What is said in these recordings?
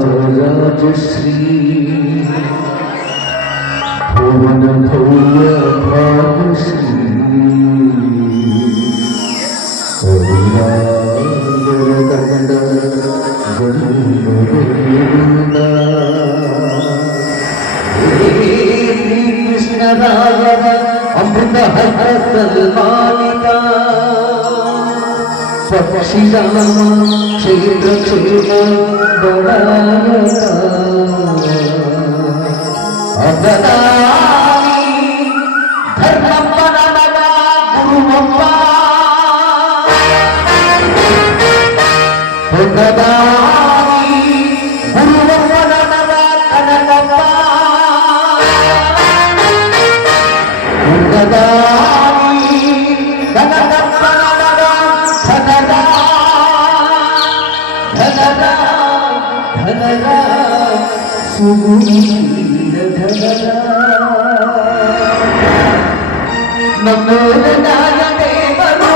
महाराजश्री भुवन भव्य भाग्यश्री कृष्णराय अमृत सलमालिका पक्षिराम क्षेत्र क्षेम अवतारी धर्मपरायण गुरुवप्पा भगवानी गुरुवप्पनवर कनकप्पा भगवानी कनकप्पनवर धनरा धनरा धनरा सुगुणीर धनरा नमो नारायण देवरो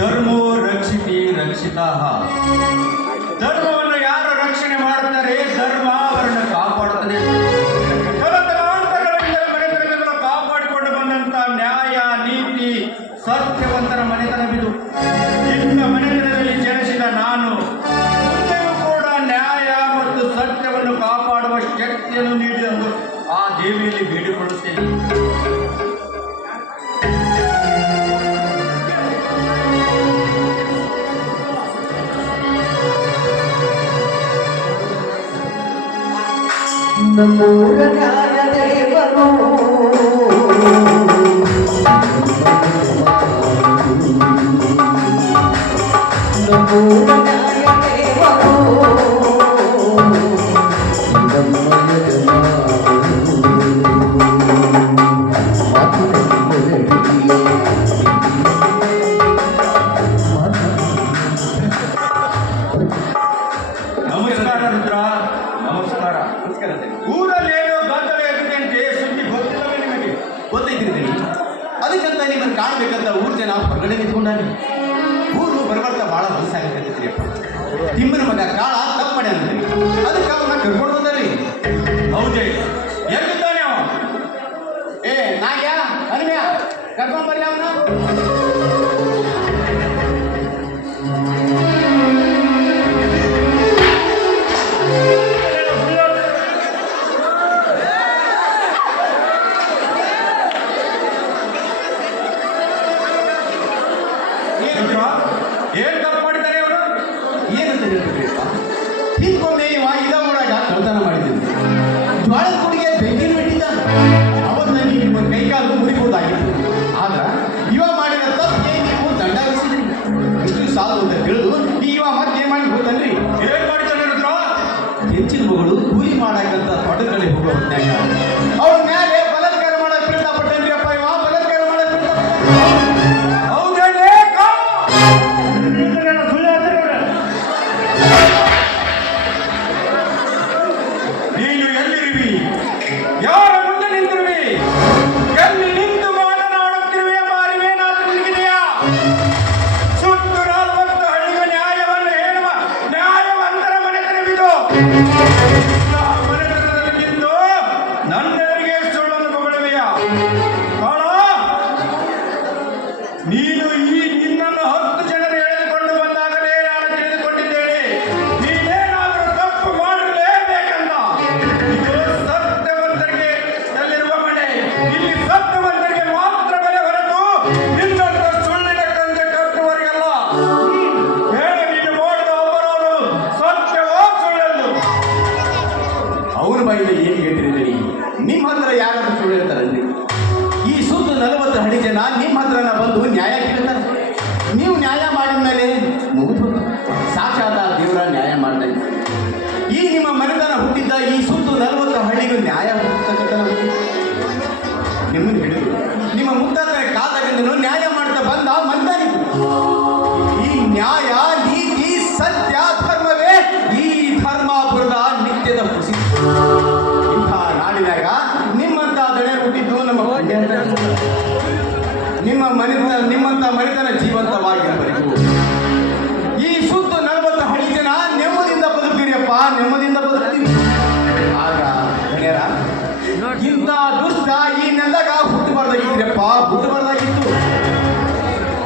ಧರ್ಮೋ ರಕ್ಷಿತಿ ರಕ್ಷಿತಾಃ. ಧರ್ಮವನ್ನು ಯಾರು ರಕ್ಷಣೆ ಮಾಡುತ್ತಾರೆ ಧರ್ಮ ಅವರನ್ನು ಕಾಪಾಡುತ್ತದೆ. ತಲತಲಾಂತರಗಳಿಂದ ಮನೆತನಗಳನ್ನು ಕಾಪಾಡಿಕೊಂಡು ಬಂದಂತ ನ್ಯಾಯ ನೀತಿ ಸತ್ಯವಂತರ ಮನೆತನವಿದು. ಇಂಥ ಮನೆತನದಲ್ಲಿ ಜನಿಸಿದ ನಾನು ಮುಂದೆಯೂ ಕೂಡ ನ್ಯಾಯ ಮತ್ತು ಸತ್ಯವನ್ನು ಕಾಪಾಡುವ ಶಕ್ತಿಯನ್ನು ನೀಡಿದಂದು ಆ ದೇವಿಯಲ್ಲಿ ಬೇಡಿಕೊಳ್ಳುತ್ತೇನೆ. नमो नारायण देवरो नमो नारायण देवरो ನಮಸ್ಕಾರ ರುದ್ರ, ನಮಸ್ಕಾರ. ಊರಲ್ಲೇನೋ ಗೊಂದಲ ಎದ್ದಂತೆ ಸುದ್ದಿ ಗೊತ್ತಿಲ್ಲವೇ ನಿಮಗೆ? ಗೊತ್ತೈತಿರ್ತೀನಿ. ಅದಕ್ಕಂತ ನಿಮ್ಮನ್ನು ಕಾಣಬೇಕಂತ ಊರು ಜನ ಹೊರಗಡೆ ನಿಂತ್ಕೊಂಡಾನೆ. ಊರು ಬರಬರ್ತಾ ಭಾಳ ವಯಸ್ಸಾಗತ್ತೈತ್ರಿಯಪ್ಪ. ತಿಮ್ಮನ ಮಗ ಕಾಳ ತಪ್ಪು ಮಾಡ್ಯಾನ. ಅದಕ್ಕೆ ಅವನ್ನ ಕರ್ಕೊಂಡು ಬಂದಾರಿ. ಹೌದೇ? ಎಲ್ಲಿದ್ದಾನೆ ಅವ? ಏ ನಾಗ್ಯ ಹನುಮ್ಯ ಕರ್ಕೊಂಡ್ಬರ್ಲಿ ಅವನ. ಏನ್ ತಪ್ಪು ಮಾಡಿದ್ದಾರೆ ಅವರು? ಏನಂತ ಹೇಳ್ಬೇಕ್ರಿಪ್ಪ? ಹಿಂದ್ಕೊಮ್ಮೆ ಇವ ಇದ ಊರಾಗ ಕಳ್ತನ ಮಾಡಿದ್ದೀನಿ. ಜ್ವಾಳದ ಕುಡಿಗೆ ಬೆಂಕಿನ ಬಿಟ್ಟಿದ್ದ. ಅವತ್ತು ನಿಮ್ಮ ಕೈಕಾಲು ಮುರಿಬಹುದಾಗಿತ್ತು. ಆದ್ರ ಇವ ಮಾಡಿದ ತಪ್ಪಿಗೆ ನೀವು ದಂಡ ವಿಸಿದ್ರಿ. ಇಷ್ಟು ಸಾಲು ಅಂತ ತಿಳಿದು ಇವ ಮತ್ತೆ ಮಾಡಿ ಹೋದನ್ರಿ. ಏನ್ ಮಾಡ್ತಾನೆ ರುದ್ರ? ಹೆಚ್ಚಿನ ಮಗಳು ಕೂಲಿ ಮಾಡಾಕಂತ ತೊಟದಲ್ಲಿ ಹೋಗೋ ಹೊತ್ನ್ಯಾಗ ಅವ್ರ ಮ್ಯಾಲೆ ಬಲಾತ್ಕಾರ ಮಾಡಕ್ ಪ್ರಯತ್ನ ಪಟ್ಟನ್ರಿ ಅಪ್ಪ. ಇವ ಬಲಾತ್ಕಾರ ಮಾಡಕ್ ಪ್ರಯತ್ನ ಪಟ್ಟ. ಹೌದೇನೆ? ನೀನು ಎಲ್ಲಿರುವಿ? ಯಾರ ಮುಂದೆ ನಿಂತಿರುವಿ? ಎಲ್ಲಿ ನಿಂತು ಮಾತನಾಡುತ್ತಿರುವೆ ಎಂಬ ಅರಿವೇನಾದರೂ ನಿನಗಿದೆಯಾ? ಸುತ್ತು 40 ಹಳ್ಳಿಗೆ ನ್ಯಾಯವನ್ನು ಹೇಳುವ ನ್ಯಾಯವಂತರ ಮನೆತನವಿದು. ಮನೆತನದಲ್ಲಿ ನಿಂತು ನನ್ನೆದುರಿಗೆ ಸುಳ್ಳನ್ನು ಹೊಗಳುವೆಯಾ? ಕಾಳ, ನೀನು ಈ ನಿನ್ನನ್ನು 10 ಜನರು ಎಳೆದುಕೊಂಡು ಬಂದಾಗಲೇ ನಾನು ತಿಳಿದುಕೊಂಡಿದ್ದೇನೆ ನೀನೇನಾದರೂ ತಪ್ಪು ಮಾಡಲೇಬೇಕಂತ. ಇದು ಸತ್ಯವಂತರಿಗೆ ಸಲ್ಲಿರುವ ಮನೆ. ಇಲ್ಲಿ ಸತ್ಯವಂತರಿಗೆ ಮಾತ್ರ ಬೆಲೆ ಹೊರತು ನಿನ್ನಂತ ಸುಳ್ಳಿನ ಕಂತೆ ಕಟ್ಟುವವರಿಗಲ್ಲ. ಹೇಳು, ನೀನು ಮಾಡಿದ ಅಪರಾಧ ಸತ್ಯವೋ ಸುಳ್ಳೆಂದು? ಮಾಡಿದ್ರು. ಈ ನಿಮ್ಮ ಮನೆತನ ಹುಟ್ಟಿದ್ದ ಈ ಸುತ್ತು 40 ಹಳ್ಳಿಗೂ ನ್ಯಾಯ ಹುಟ್ಟತಕ್ಕಂಥ ನಿಮ್ಮನ್ನು ಹಿಡಿದು ನಿಮ್ಮ ಮುತ್ತಾತರ ಕಾಲದಿಂದಲೂ ನ್ಯಾಯ ಮಾಡ್ತಾ ಬಂದ ಮಂದನಿಗೂ ಈ ನ್ಯಾಯ ನೀತಿ ಸತ್ಯ ಧರ್ಮವೇ ಈ ಧರ್ಮಾಪುರದ ನಿತ್ಯದ ಪ್ರಸಿದ್ಧಿ. ಇಂಥ ನಾಡಿನಾಗ ನಿಮ್ಮಂತ ದಣೆ ಹುಟ್ಟಿದ್ದು ನಮ್ಮ ನಿಮ್ಮಂತ ಮನೆತನ ಜೀವಂತವಾಗಿರಬೇಕು. ಈ ಸುತ್ತ 40 ಹಳ್ಳಿ ಜನ ನೆಮ್ಮದಿಯಿಂದ ಬದುಕ್ತೀರಿಯಪ್ಪ, ನೆಮ್ಮದಿಯಿಂದ ಬದುಕ್ತೀವಿ. ಆಗ ಧನ್ಯರ ಇಂಥ ದುಷ್ಟ ಈ ನೆಲದಾಗ ಹುಟ್ಟಬಾರ್ದಾಗಿದ್ರಪ್ಪ, ಹುಟ್ಟಬಾರ್ದಾಗಿತ್ತು.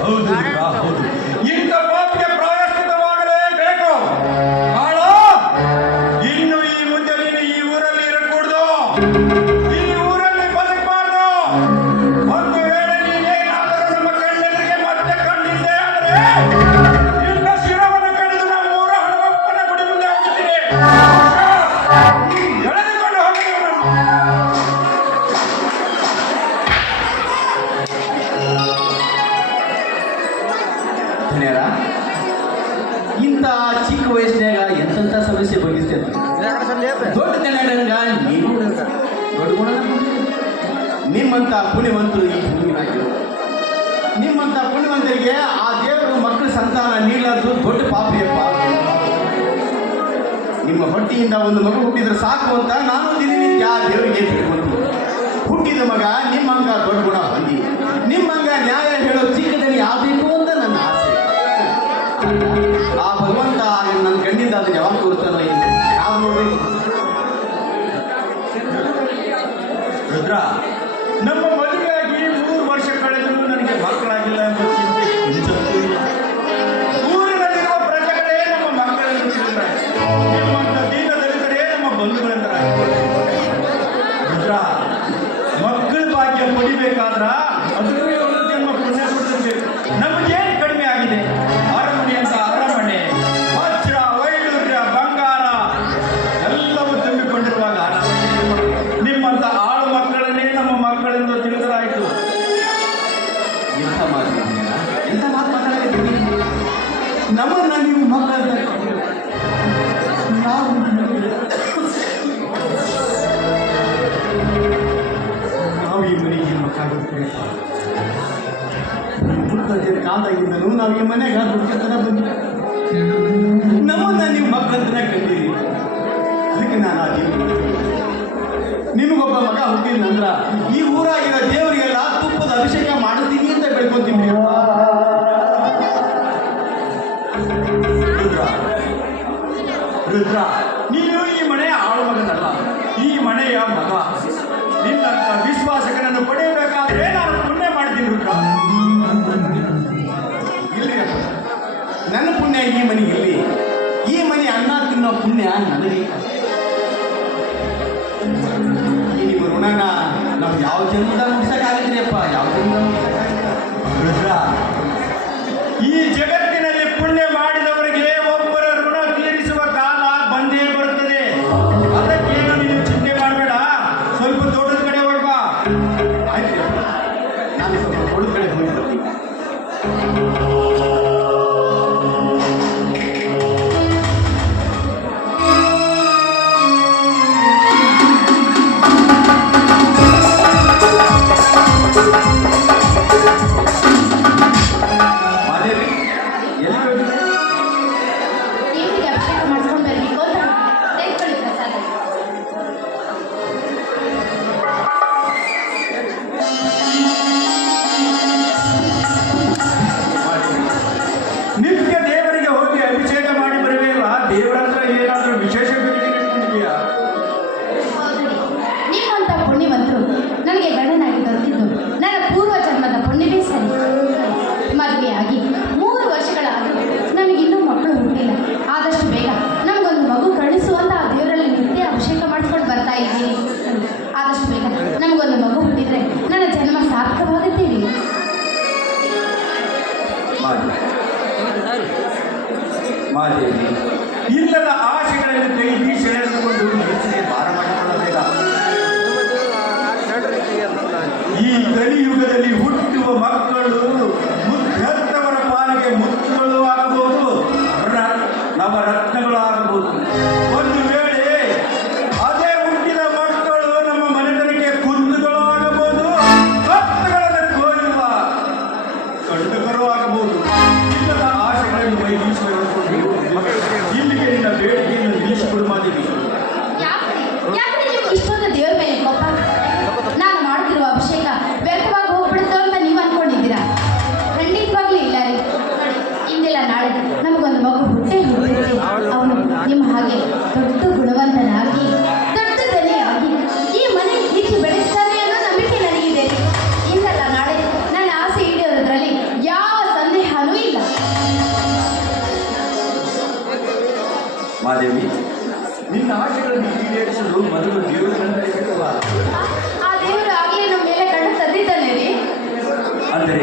ಹೌದು ಹೌದು, ಇಂಥ ಪಾಪಿಗೆ ಪ್ರಾಯಶ್ಚಿತವಾಗಲೇಬೇಕು. ಆಳೋ, ಇನ್ನು ಈ ಮುಂದೆ ನೀನು ಈ ಊರಲ್ಲಿ ಇರಕೂಡದು, ಈ ಊರಲ್ಲಿ ಬದುಕಬಾರ್ದು. ಒಂದು ವೇಳೆ ನೀನೇನಾದರೂ ನಮ್ಮ ಕಣ್ಣೆದುರಿಗೆ ಮತ್ತೆ ಕಂಡಿದ್ದೆ ಆದರೆ ನಿನ್ನ ಶಿರವನ್ನು ಕಡಿದು ನಮ್ಮ ಊರ ಹಣವಪ್ಪನ ಗುಡಿ ಮುಂದೆ ಹೋಗುತ್ತೀನಿ. ಎಳೆದುಕೊಂಡು ಹೋಗಿ ಧನ್ಯರ ಇಂಥ ಚಿಕ್ಕ ವಯಸ್ಸಿನಾಗ ಎಂತೆಂಥ ಸಮಸ್ಯೆ ಬಗೆಸ್ತೇನೆ. ದೊಡ್ಡ ಜನಗ ನೀವು ದೊಡ್ಡ ಗುಣ ನಿಮ್ಮಂಥ ಪುಣ್ಯವಂತರು ಈ ಭೂಮಿಯಾಗಿರು. ನಿಮ್ಮಂಥ ಪುಣ್ಯವಂತರಿಗೆ ಆ ದೇವರು ಮಕ್ಕಳ ಸಂತಾನ ನೀಡಲಾರ್ದು ದೊಡ್ಡ ಪಾಪಿಯಪ್ಪ. ನಿಮ್ಮ ಹೊಟ್ಟೆಯಿಂದ ಒಂದು ಮಗು ಹುಟ್ಟಿದ್ರೆ ಸಾಕು ಅಂತ ನಾನು ದಿನನಿತ್ಯ ದೇವರಿಗೆ ಬಿಟ್ಕೊಂಡು ಹುಟ್ಟಿದ ಮಗ ನಿಮ್ಮಂಗ ದೊಡ್ಡ ಗುಣ ಹೊಂದಿ ನಿಮ್ಮಂಗ ನ್ಯಾಯ ಹೇಳೋ ಚಿಕ್ಕದಲ್ಲಿ ಆಗಬೇಕು ಅಂತ ನನ್ನ ಆಸೆ. ಆ ಭಗವಂತ ನನ್ನ ಕಣ್ಣಿಂದ ಅದನ್ನ ಯಾವಾಗ ತೋರಿಸ್ತಾನ ಯಾವ ನೋಡ್ಬೇಕು. ರುದ್ರ, ನಮ್ಮ ಮದುವೆಯಾಗಿ 3 ವರ್ಷ ಕಳೆದರೂ ನನಗೆ ಮಕ್ಕಳಾಗಿಲ್ಲ ಎಂಬ ಚಿಂತೆ ಕಿಂಚತ್ತೂ ಇಲ್ಲ. ಊರಿನಲ್ಲಿರುವ ಪ್ರಜೆಗಳೇ ನಮ್ಮ ಮಕ್ಕಳೆಂದು ತಿಳಿದರೆ, ನಿಮ್ಮಂಥ ದೀನದಲಿತರೇ ನಮ್ಮ ಬಂಧುಗಳೆಂದರೆ. ರುದ್ರ, ಮಕ್ಕಳ ಭಾಗ್ಯ ಪಡಿಬೇಕಾದ್ರ ಅದಕ್ಕೆ ಒಂದು ಜನ್ಮ ಪುಣ್ಯ ಕೊಟ್ಟಿರ್ಬೇಕು. ನಮಗೇನು ಕಡಿಮೆ ಆಗಿದೆ? ಅರಮನೆ ಅಂತ ಅರಮನೆ, ವಜ್ರ ವೈಡೂರ್ಯ ಬಂಗಾರ ಎಲ್ಲವೂ ತುಂಬಿಕೊಂಡಿರುವಾಗ ನಿಮ್ಮಂಥ ಆಳು ಮಕ್ಕಳನ್ನೇ ನಮ್ಮ ಮಕ್ಕಳೆಂದು ತಿಳಿದರಾಯಿತು. ಎಂಥ ಮಾತು ಎಂಥ ಮಾತು ಮಾತಾಡಿದ್ದೀವಿ. ನಮ್ಮನ್ನ ನೀವು ಮಕ್ಕಳ ನಾವು ಈ ಮನೆಗೆ ಮಕ್ಕಳಾಗುತ್ತೇವೆ. ಕಾಲದಾಗಿದ್ದನು ನಾವು ಈ ಮನೆಗೆ ದುಡ್ಡತನ ಬಂದಿಲ್ಲ. ನಮ್ಮನ್ನ ನೀವು ಮಕ್ಕಳಂತನ ಕಂಡಿರಿ. ಅದಕ್ಕೆ ನಾನು ಆ ದೇವರು ನಿಮಗೊಬ್ಬ ಮಗ ಹುಟ್ಟಿದ ನಂತರ ಈ ಊರಾಗಿರೋ ದೇವರಿಗೆಲ್ಲ ತುಪ್ಪದ ಅಭಿಷೇಕ ಮಾಡುತ್ತೀನಿ ಅಂತ ಬೆಳ್ಕೊಂತೀನಿ. ರುದ್ರ, ನೀನು ಈ ಮನೆಯ ಆಳು ಮಗನಲ್ಲ, ಈ ಮನೆಯ ಮಗ. ನಿನ್ನಂತ ವಿಶ್ವಾಸಕನನ್ನು ಪಡೆಯಬೇಕಾದ್ರೆ ನಾನು ಪುಣ್ಯ ಮಾಡ್ತೀನಿ ರುದ್ರ. ಇಲ್ರಿ ಅಪ್ಪ, ನನ್ನ ಪುಣ್ಯ ಈ ಮನೆಗೆ ಇಲ್ಲಿ. ಈ ಮನೆ ಅನ್ನ ತಿನ್ನೋ ಪುಣ್ಯ ನನಗೆ. ಈ ನಿಮ್ಮ ಋಣನ ನಾವು ಯಾವ ಜನ್ಮದ ಮುಗಿಸಕ್ಕಾಗತ್ರಿ ಅಪ್ಪ, ಯಾವ ಜನ್ಮದ ರುದ್ರ, ಈ ಜಗತ್ತಿನಲ್ಲಿ ಪುಣ್ಯ ಮಾಡಿದವರಿಗೆ ಒಬ್ಬರ ಋಣ ತೀರಿಸುವ ಕಾಲ ಬಂದೇ ಬರುತ್ತದೆ. ಅದಕ್ಕೇನು ನೀನು ಚಿಂತೆ ಮಾಡಬೇಡ, ಸ್ವಲ್ಪ ತೋಟದ ಕಡೆ ಹೋಗ್ಬಾ. ಆಯ್ತು, ನಾನು ಸ್ವಲ್ಪ ಹೊಡೆದ ಕಡೆ ಹೋಗಿ ಬರ್ತೀನಿ. ಮಾದೇವಿ, ನಿನ್ನ ಆಶೆಗಳನ್ನು ಈಡೇರಿಸಲು ಮೊದಲು ದೇವರನ್ನು ಕೇಳುವ. ಆ ದೇವರು ಆಗ್ಲೇ ನಮ್ಮ ಮೇಲೆ ಕಣ್ಣು ತಂದಿದ್ದಾನೆ ರೀ. ಅಂದರೆ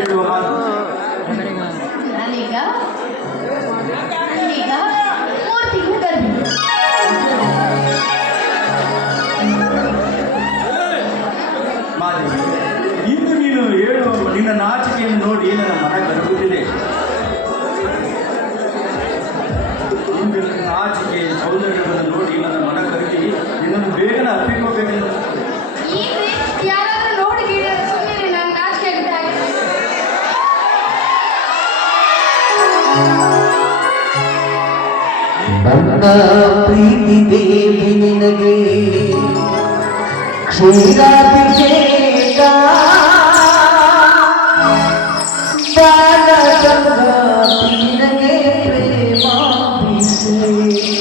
ಹೇಳುವ ಮಾತು ನಾನೀಗ 3 ತಿಂಗಳು ಗರ್ಭಿಣಿ. ಮಾದೇವಿ, ಇಂದು ನೀನು ಹೇಳುವ ನಿನ್ನ ನಾಚಿಕೆಯನ್ನು ನೋಡಿ ನನ್ನ ಮನ ಕರಗುತ್ತಿದೆ. ಇಂದು ನಿನ್ನ ನಾಚಿಕೆ ಸೌಂದರ್ಯವನ್ನು ನೋಡಿ ನನ್ನ ಮನ ಕರಗಿ ನಿನ್ನನ್ನು ಬೇಗನೆ ಅಪ್ಪಿಕೋಬೇಕೆಂದು. ಏನ್ರಿ ಯಾರಾದ್ರೂ ನೋಡಿ ಗಿಡ ಸುಮ್ಮನೆ ನಂಗೆ ನಾಚಿಕೆ ಆಗುತ್ತೆ. ನನ್ನ ಪ್ರೀತಿ ದೇವಿ ನಿನಗೆ ಕ್ಷೀರಾಭಿಷೇಕ ಬಾಲಗಂಗಾಧಿ ನಿನಗೆ ಪ್ರೇಮಾಭಿಷೇಕ.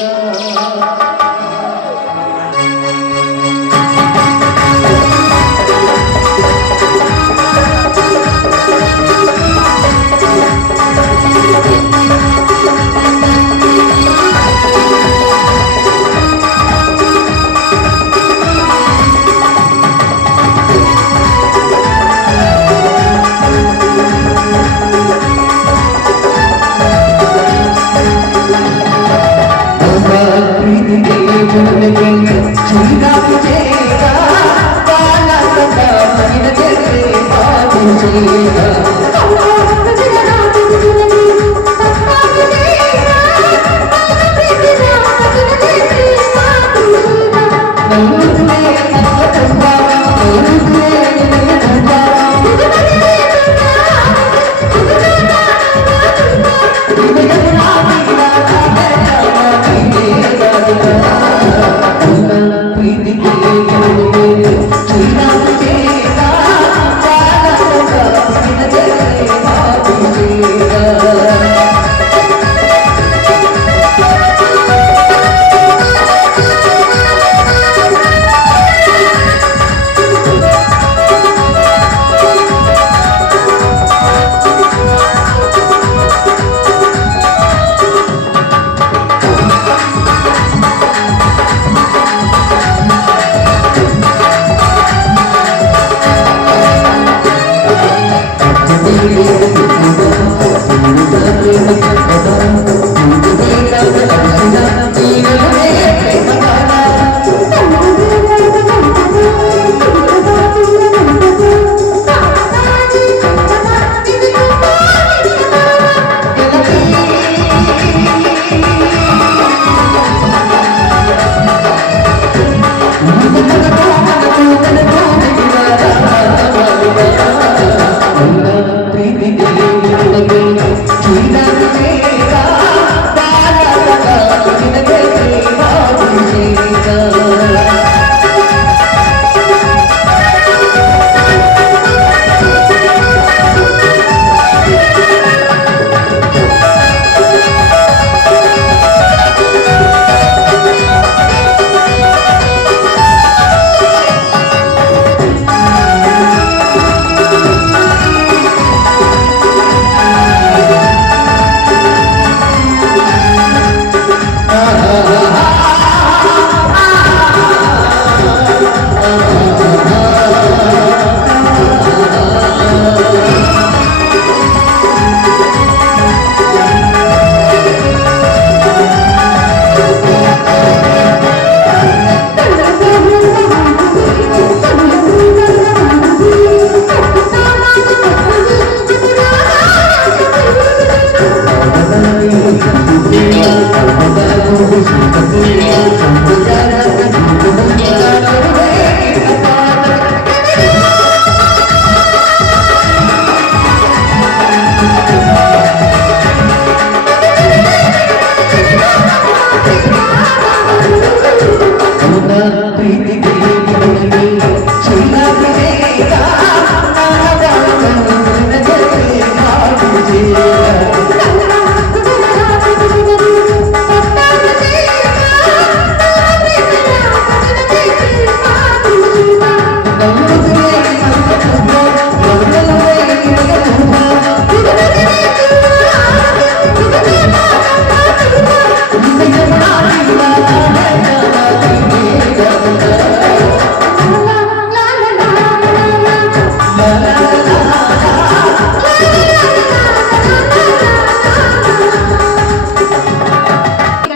Thank you.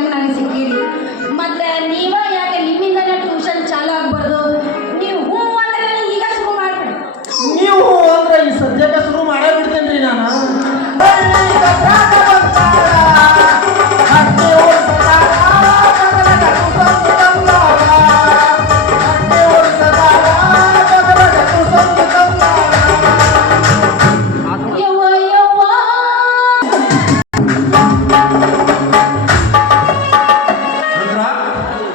ನನಗೆ ಸಿಕ್ಕಿರಿ ಮತ್ತೆ ನೀವ ಯಾಕೆ ನಿಮ್ಮಿಂದನೇ ಟ್ಯೂಷನ್ ಚಾಲು ಆಗ್ಬಾರ್ದು ನೀವು ಹೂ ಅಂದ್ರೆ ಈಗ ಶುರು ಮಾಡ್ಬಿಡಿ ನೀವು ಅಂದ್ರೆ ಈ ಸದ್ಯಕ್ಕೆ ಶುರು ಮಾಡೇ ಬಿಡ್ತೇನ್ರಿ ನಾನು ಯವ್ವ ಯವ್ವ ರುದ್ರ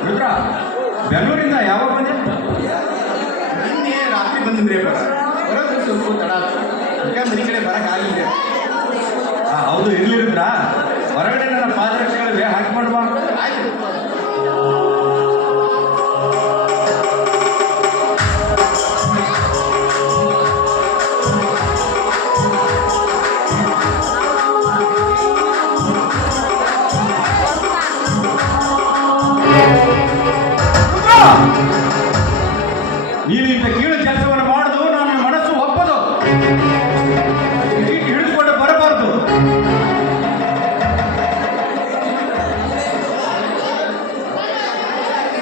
ರುದ್ರ ಬೆಂಗಳೂರಿಂದ ಯಾವಾಗ ಬಂದೆ? ನಿನ್ನೆ ರಾತ್ರಿ ಬಂದಿದ್ರೆ ಬರೋದು ಸ್ವಲ್ಪ ತಡ ಆಯ್ತು. ಅದಕ್ಕೆ ಮನೆ ಕಡೆ ಬರೋಕ್ಕಾಗಿಲ್ಲ. ಹೌದು ಇರ್ಲಿ ರುದ್ರ, ಹೊರಗಡೆ ನನ್ನ ಪಾದರಕ್ಷೆಗಳಿವೆ ಹಾಕಿಕೊಂಡು ಬಾ. ಆಯ್ತು. ನೀನು ಇಂಥ ಕೀಳು ಕೆಲಸವನ್ನು ಮಾಡುದು ನನ್ನ ಮನಸ್ಸು ಒಪ್ಪದು. ಹಿಡಿದುಕೊಂಡು ಬರಬಾರದು.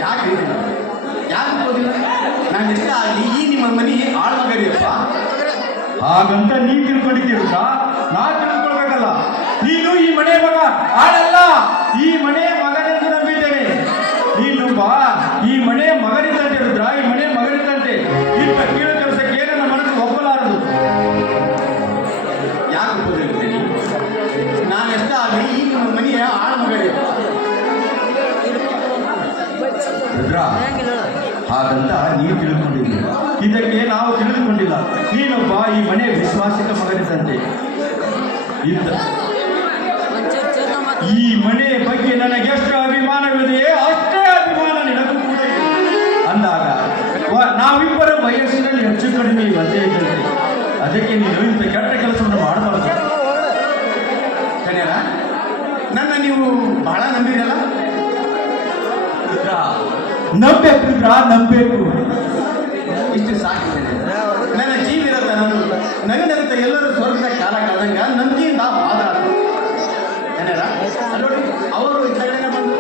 ಯಾಕೆ ಯಾಕೆ ಹೋಗಿಲ್ಲ? ನಾನು ಇಷ್ಟ ಆಗಲಿ ಈ ನಿಮ್ಮ ಮನೆ ಆಳ್ಮಗರಿಯಪ್ಪ. ಹಾಗಂತ ನೀನು ತಿಳ್ಕೊಂಡಿದ್ದೀರುತ್ತಾ? ನಾ ತಿಳ್ಕೊಳ್ಬೇಕಲ್ಲ. ನೀನು ಈ ಮನೆ ಮಗ ಆಳಲ್ಲ, ಈ ಮನೆ ಮಗನೆಂದು ನಂಬಿದ್ದೇನೆ. ನೀನೊಬ್ಬ ಈ ಮನೆ ಮಗನಿದ್ದಂತೆ ರುದ್ರ, ಈ ಮನೆ ಮಗನಿದ್ದಂತೆ. ಇಂಥ ಕೀಳು ಕೆಲಸಕ್ಕೆ ನನ್ನ ಮನಸ್ಸು ಒಪ್ಪಲಾರದು. ಯಾಕೆ ಹೋಗಿರ್ತೀನಿ? ನಾನು ಎಷ್ಟ ಆಗಲಿ ಈ ನಿಮ್ಮ ಮನೆಯ ಆಳ್ಮಗರಿಯಪ್ಪ. ರುದ್ರ, ಹಾಗಂತ ನೀವು ತಿಳ್ಕೊಂಡಿದ್ದೀರಿ, ಇದಕ್ಕೆ ನಾವು ತಿಳಿದುಕೊಂಡಿಲ್ಲ. ನೀನೊಬ್ಬ ಈ ಮನೆ ವಿಶ್ವಾಸಿಕ ಮಗನಿದ್ದಂತೆ. ಈ ಮನೆ ಬಗ್ಗೆ ನನಗೆ ಎಷ್ಟು ಅಭಿಮಾನವಿದೆಯೇ ಅಷ್ಟೇ ಅಭಿಮಾನ ನಿನಗೂ ಕೂಡ ಇದೆ. ಅಂದಾಗ ನಾವಿಬ್ಬರ ವಯಸ್ಸಿನಲ್ಲಿ ಹೆಚ್ಚು ಕಡಿಮೆ ಒಂದೇ ಇದ್ದಂತೆ. ಅದಕ್ಕೆ ನೀನು ಇಂಥ ಕೆಟ್ಟ ಕೆಲಸವನ್ನು ಮಾಡಬಾರ್ದು. ಕನ್ಯಾರ, ನನ್ನ ನೀವು ಬಹಳ ನಂಬಿರಲ್ಲ. ನಂಬೇಕು ರುದ್ರ, ನಂಬೇಕು. ಇಷ್ಟು ಸಾಕು. ನನ್ನ ಜೀವ ಇರತ್ತ ನಾನು ನಗನಗತ್ತ ಎಲ್ಲರೂ ಸ್ವರ್ಗದ ಕಾಲ ಕಳೆದಂಗ ನಂಬಿಕೆಯಿಂದ ವಾದ ಆಡ್ತಾರೆ. ಕನ್ಯಾರ, ನೋಡಿ ಅವರು ಈ ಕಡೆನೇ ಬಂದು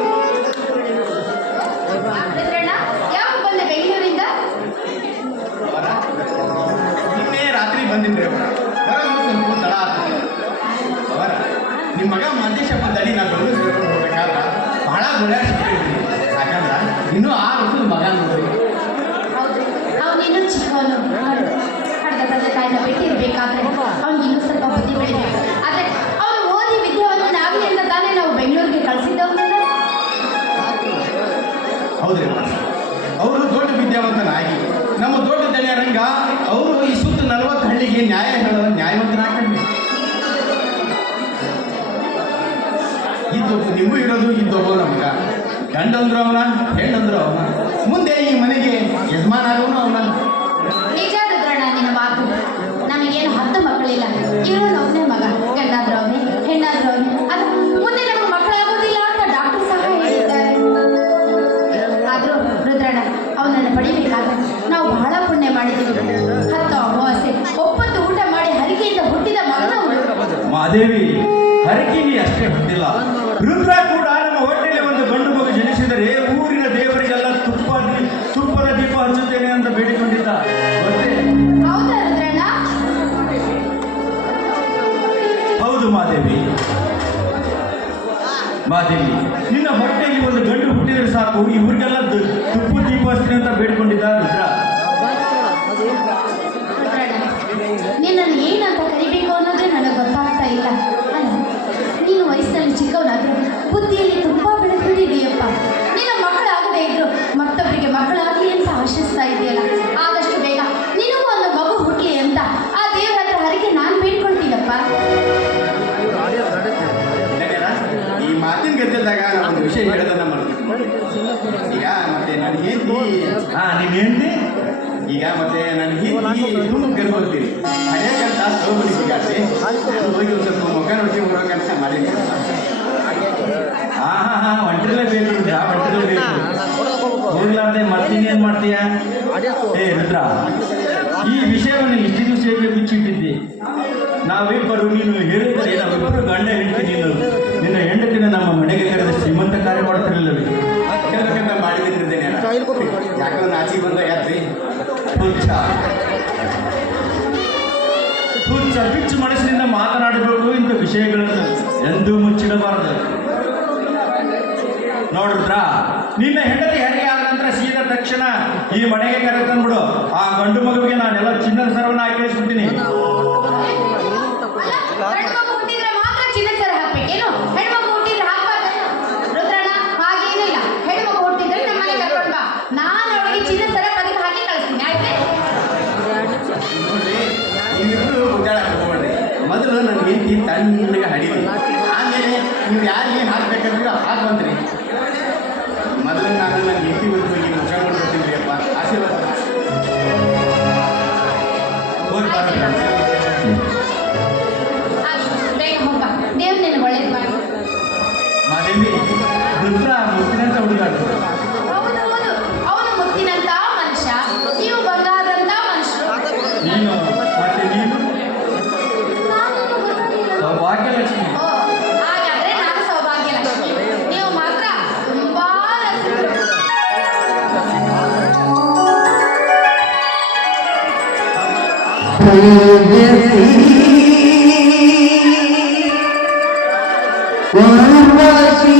ರುದ್ರಣ್ಣ ಯಾವಾಗ ಬಂದೆ ಬೆಂಗಳೂರಿಂದ ನಿನ್ನೆ ರಾತ್ರಿ ಬಂದಿದ್ರಿ ಅವರ ಸ್ವಲ್ಪ ತಡ ಆಗ್ತದೆ. ಅವರ ನಿಮ್ಮ ಮಗ ಮಂದೇಶಪ್ಪ ದಡಿ ನಾನು ಬೆಂಗಳೂರು ಕರ್ಕೊಂಡು ಹೋಗ್ಬೇಕಾದ್ರೆ ಬಹಳ ಗುಳ್ಯಾಡ್ಸಿದ್ರಿ. ಯಾಕಂದ್ರೆ ಇನ್ನೂ 6 ವರ್ಷದ ಮಗ ನೋಡ್ರಿ. ಹೌದು ಅವನಿನ್ನೂ ಚಿಕ್ಕವನು. ಹಡ್ದ ತಂದೆ ತಾಯಿನ ಬಿಟ್ಟಿರ್ಬೇಕಾದ್ರೆ ಅವ್ನಿಗೆ ಇನ್ನೂ ಸ್ವಲ್ಪ ಬುದ್ಧಿ ಬೆಳಿಬೇಕು. ಆದರೆ ಅವನು ಓದಿ ವಿದ್ಯಾವಂತನಾಗಲಿ ಅಂತ ತಾನೇ ನಾವು ಬೆಂಗಳೂರಿಗೆ ಕಳಿಸಿದ್ದವನ್ನೆಲ್ಲ. ಹೌದ್ರಿ, ಅವರು ದೊಡ್ಡ ವಿದ್ಯಾವಂತನಾಗಿ ನಮ್ಮ ದೊಡ್ಡ ದಣಿಯರಂಗ ಅವರು ಈ ಸುತ್ತ 40 ಹಳ್ಳಿಗೆ ನ್ಯಾಯ ಹೇಳೋ ನ್ಯಾಯವಂತನಾಗಿ ಇದ್ದೊಬ್ಬ ನಿಮಗೂ ಇರೋದು ಇದ್ದೊಬ್ಬ ನಮಗ ಗಂಡಂದ್ರು ಅವನ, ಹೆಣ್ಣಂದ್ರು ಅವನ, ಮುಂದೆ ಈ ಮನೆಗೆ ಯಜಮಾನ ಆಗೋನು ಅವನ. ನಿಜ ರುದ್ರಣ್ಣ ನಿನ್ನ ಮಾತು. ನಮಗೇನು 10 ಮಕ್ಕಳಿಲ್ಲ, ಇರೋನು ಅವನೇ ಮಗ. ಗಂಡಾದ್ರೂ ಅವನೇ, ಹೆಣ್ಣಾದ್ರೂ ಅವನೇ. ಅದು ಮುಂದೆ ನಮಗೆ ಮಕ್ಕಳಾಗೋದಿಲ್ಲ ಅಂತ ಡಾಕ್ಟರ್ ಸಹ ಹೇಳಿದ್ದಾರೆ. ಆದರೂ ರುದ್ರಣ್ಣ ಅವನನ್ನು ಪಡಿಬೇಕಾದ್ರೆ ನಾವು ಬಹಳ ಪುಣ್ಯ ಮಾಡಿದ್ದೀವಿ. 10 ಅಮಾವಾಸ್ಯೆ 9 ಊಟ ಮಾಡಿ ಹರಿಕೆಯಿಂದ ಹುಟ್ಟಿದ ಮಗನ ಮಾದೇವಿ, ಹರಕಿನಿ ಅಷ್ಟೇ ಹೊಂದಿಲ್ಲ. ರುದ್ರ ಕೂಡ ನಮ್ಮ ಹೊಟ್ಟೆಯಲ್ಲಿ ಒಂದು ಗಂಡು ಮಗು ಜನಿಸಿದರೆ ಊರಿನ ದೇವರಿಗೆಲ್ಲ ತುಪ್ಪದ ದೀಪ ಹಚ್ಚುತ್ತೇನೆ ಅಂತ ಬೇಡಿಕೊಂಡಿದ್ದ. ಗೊತ್ತೇ? ಹೌದಾ ರುದ್ರಣ್ಣ? ಹೌದು ಮಾದೇವಿ. ಮಾದೇವಿ, ನಿನ್ನ ಹೊಟ್ಟೆಯಲ್ಲಿ ಒಂದು ಗಂಡು ಹುಟ್ಟಿದರೆ ಸಾಕು, ಈ ಊರಿಗೆಲ್ಲ ತುಪ್ಪ ದೀಪ ಹಚ್ತೀನಿ ಅಂತ ಬೇಡಿಕೊಂಡಿದ್ದ ರುದ್ರ. ನಿನ್ನನ್ನು ಏನಂತ ಕರಿಬೇಕು ಅನ್ನೋದೇ ನನಗೆ ಗೊತ್ತಾಗ್ತಾ ಇಲ್ಲ. ಅಲ್ಲ, ನೀನು ವಯಸ್ಸಿನಲ್ಲಿ ಚಿಕ್ಕವನಾದ್ರೂ ಬುದ್ಧಿಯಲ್ಲಿ ತುಂಬ ಬೆಳೆದಿದೆಯಪ್ಪ. ನಿನ್ನ ಮಕ್ಕಳಾಗದೇ ಇದ್ರು ಮತ್ತೊಬ್ಬರಿಗೆ ಮಕ್ಕಳಾಗಲಿ ಅಂತ ಆಶಿಸ್ತಾ ಇದೆಯಲ್ಲ. ಆದಷ್ಟು ಬೇಗ ನಿನಗೂ ಒಂದು ಮಗು ಹುಟ್ಟಲಿ ಅಂತ ಆ ದೇವರ ಹತ್ರ ಹರಕೆ ನಾನು ಬೇಡ್ಕೊಳ್ತೀನಪ್ಪ. ಈ ಮಾತಿನ ಗದ್ದೆದಾಗ ಒಂದು ವಿಷಯ ಹೇಳೋದನ್ನ ಮಾಡ್ತೀನಿ. ಈಗ ಮತ್ತೆ ನಾನು ಹೆಂಡತಿ ನೀನು ಹೇಳ್ತಿ ಈಗ ಮತ್ತೆ ನಾನು ಹಿಂದಿ ತುಂಬ ಕರ್ಕೊಳ್ತೀನಿ. ಅದೇಕಂತ ಸೋಬರಿ ಸಿಗಾಡ್ರಿ ಹೋಗಿ ಒಂದು ಸ್ವಲ್ಪ ಮುಖ ನೋಡಿ ಹೋಗ್ಬೇಕಂತ ಮಾಡಿದ್ದೀನಿ. ಒಂಟ್ರಲ್ಲೇ ಬೇಕು ರುದ್ರ, ಒಂಟ್ರಲ್ಲೇ ಬೇಕು. ಹೋಗ್ಲಾರ್ದೆ ಮತ್ತಿನ್ನೇನ್ ಮಾಡ್ತೀಯ? ಏ ರುದ್ರ, ಈ ವಿಷಯವನ್ನು ಇಷ್ಟು ದಿವಸ ಹೇಗೆ ಮುಚ್ಚಿಟ್ಟಿದ್ದಿ? ನಾವಿಬ್ಬರು ನೀನು ಹೇಳಿದರೆ ನಾವಿಬ್ಬರು ಗಂಡ ಹೆಂಡತಿ, ನಿನ್ನ ಹೆಂಡತಿನ ನಮ್ಮ ಮನೆಗೆ ಕರೆದ ಶ್ರೀಮಂತ ಕಾರ್ಯ ಮಾಡ್ತಿರಲಿಲ್ಲವೇ? ಕೆಲವಕ್ಕೆಲ್ಲ ಮಾಡಿದ್ದೇನೆ, ಯಾಕಂದ್ರೆ ಆಚೆ ಬಂದ ಯಾತ್ರಿ ಹುಚ್ಚ ಹುಚ್ಚ ಬಿಚ್ಚು ಮನಸ್ಸಿನಿಂದ ಮಾತನಾಡಬೇಕು. ಇಂಥ ವಿಷಯಗಳನ್ನು ಎಂದೂ ಮುಚ್ಚಿಡಬಾರದು. ನೋಡಿದ್ರ, ನಿನ್ನ ಹೆಂಡತಿ ಹೆರಿಗೆ ಆದ ನಂತರ ಸೀದಾ ತಕ್ಷಣ ಈ ಮನೆಗೆ ಕರೆ ತಂದ್ಬಿಡು. ಆ ಗಂಡು ಮಗುವಿಗೆ ನಾನೆಲ್ಲ ಚಿನ್ನದ ಸರವನ್ನು ಹಾಕಿ ಕಳಿಸ್ಬಿಡ್ತೀನಿ. ಹೆಣ್ಮಗು ಹುಟ್ಟಿದ್ರೆ ಮಾತ್ರ ಚಿನ್ನದ ಸರ ಹಾಕ್ಬೇಕೇನು? ಹೆಣ್ಮಗು ಹುಟ್ಟಿದ್ರೆ ಹಾಕ್ಬಾರ್ದೇನು? ರುದ್ರಣ್ಣ, ಹಾಗೇನಿಲ್ಲ. ಹೆಣ್ಮಗು ಹುಟ್ಟಿದ್ರೆ ನಮ್ಮ ಮನೆ ಕರ್ಕೊಂಡು ಬಾ, ನಾನು ಅವಳಿಗೆ ಚಿನ್ನದ ಸರ ಕದಿಗೆ ಹಾಕಿ ಕಳಿಸ್ತೀನಿ, ಆಯ್ತು? ನೋಡ್ರಿ, ನೀವಿಬ್ರು ಗುಡ್ಡಾಡ ಹಾಕೋಬೇಡ್ರಿ. ಮೊದಲು ನನ್ನ ಹೆಂಡತಿ ತಣ್ಣಗೆ ಹಡಿರಿ, ಆಮೇಲೆ ನೀವು ಯಾರಿಗೆ ಹಾಕ್ಬೇಕಂದ್ರೆ ಹಾಕಿ ಬಂದ್ರಿ. ಮೊದಲು ನಾನು ನನ್ನ ಹೆಂಡತಿ ಹೋಗಿ ಮುಖ ನೋಡ್ಕೊತೀನಿ ಅಪ್ಪ. ಆಶೀರ್ವಾದ ಹೋಗಿ ಬೇಗ ಹೋಗ, ದೇವ್ರು ನಿನಗೆ ಒಳ್ಳೇದು ಮಾಡಿ. ಮಾದೇವಿ, ರುದ್ರ ಮುತ್ತಿನಂತ ಹುಡುಗಾಡು. ಹೌದು ಹೌದು, ಅವನು ಮುತ್ತಿನಂತ ಮನುಷ್ಯ, ನೀವು ಬಂಗಾರದಂತ ಮನುಷ್ಯರು. ನೀನು ಮತ್ತೆ ನೀನು ನಾನು ಗೊತ್ತಿಲ್ಲ. ಭಾಗ್ಯಲಕ್ಷ್ಮಿ. ಓ, ಹಾಗಾದ್ರೆ ನಾನು ಸೌಭಾಗ್ಯಲಕ್ಷ್ಮಿ, ನೀವು ಮಾತ್ರ ತುಂಬಾ ರಸಿಕರು. ಉರ್ವಶಿ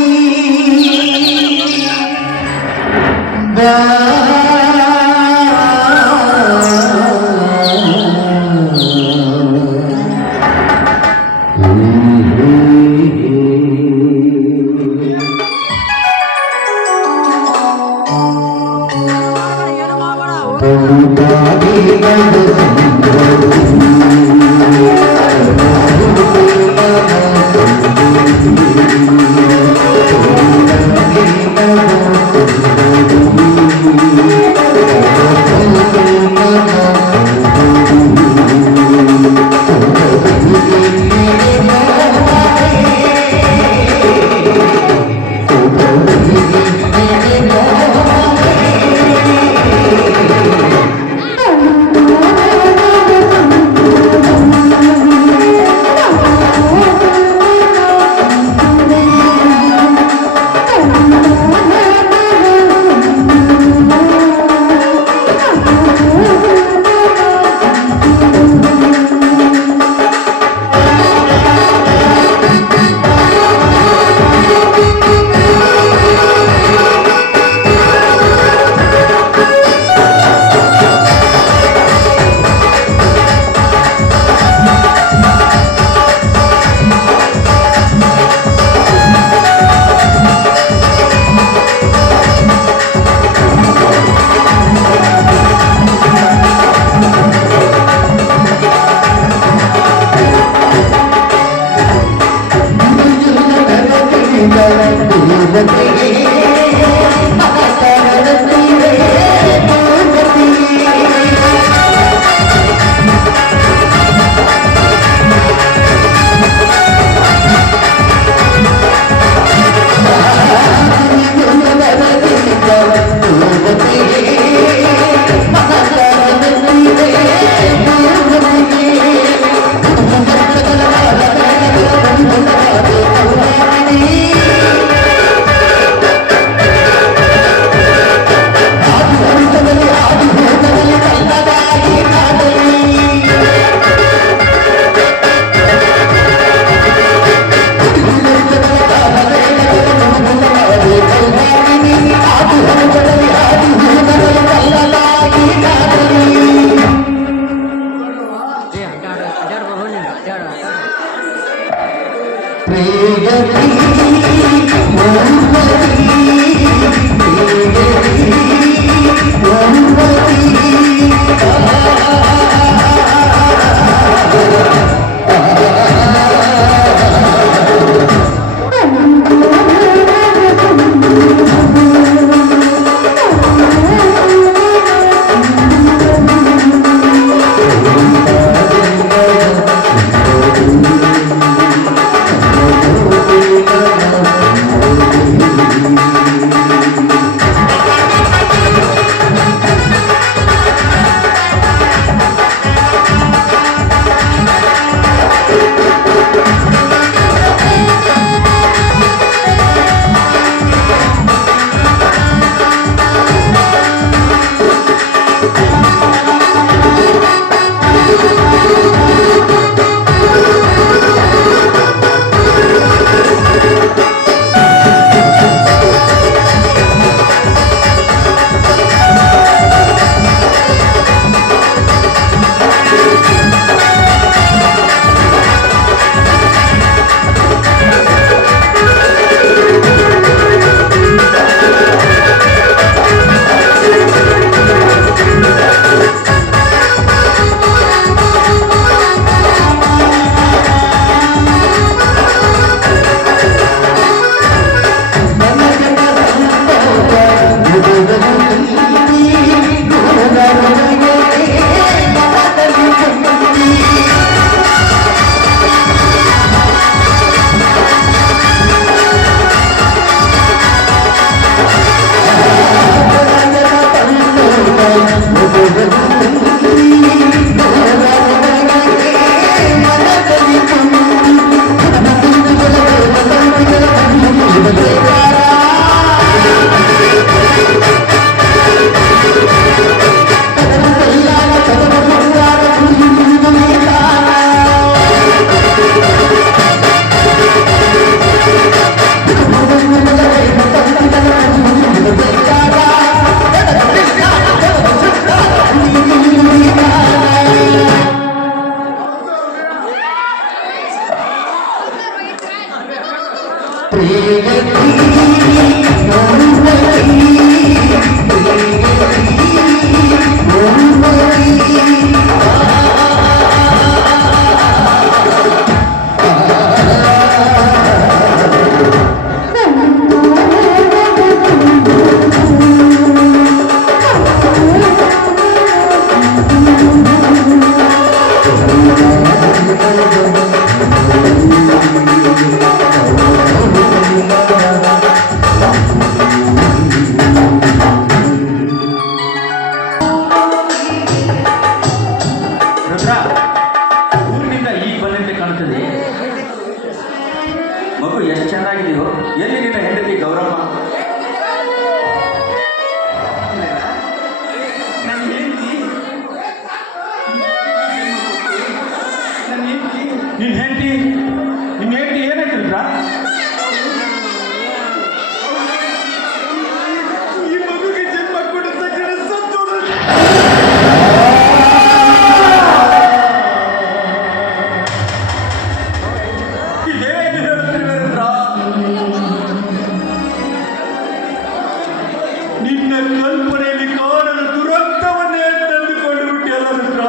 ನಿನ್ನ ಕಲ್ಪನೆಯಲ್ಲಿ ಕಾಣದ ದುರಂತವನ್ನೇ ತಂದುಕೊಂಡು ಬಿಟ್ಟಿಯಲ್ಲ ರುದ್ರ.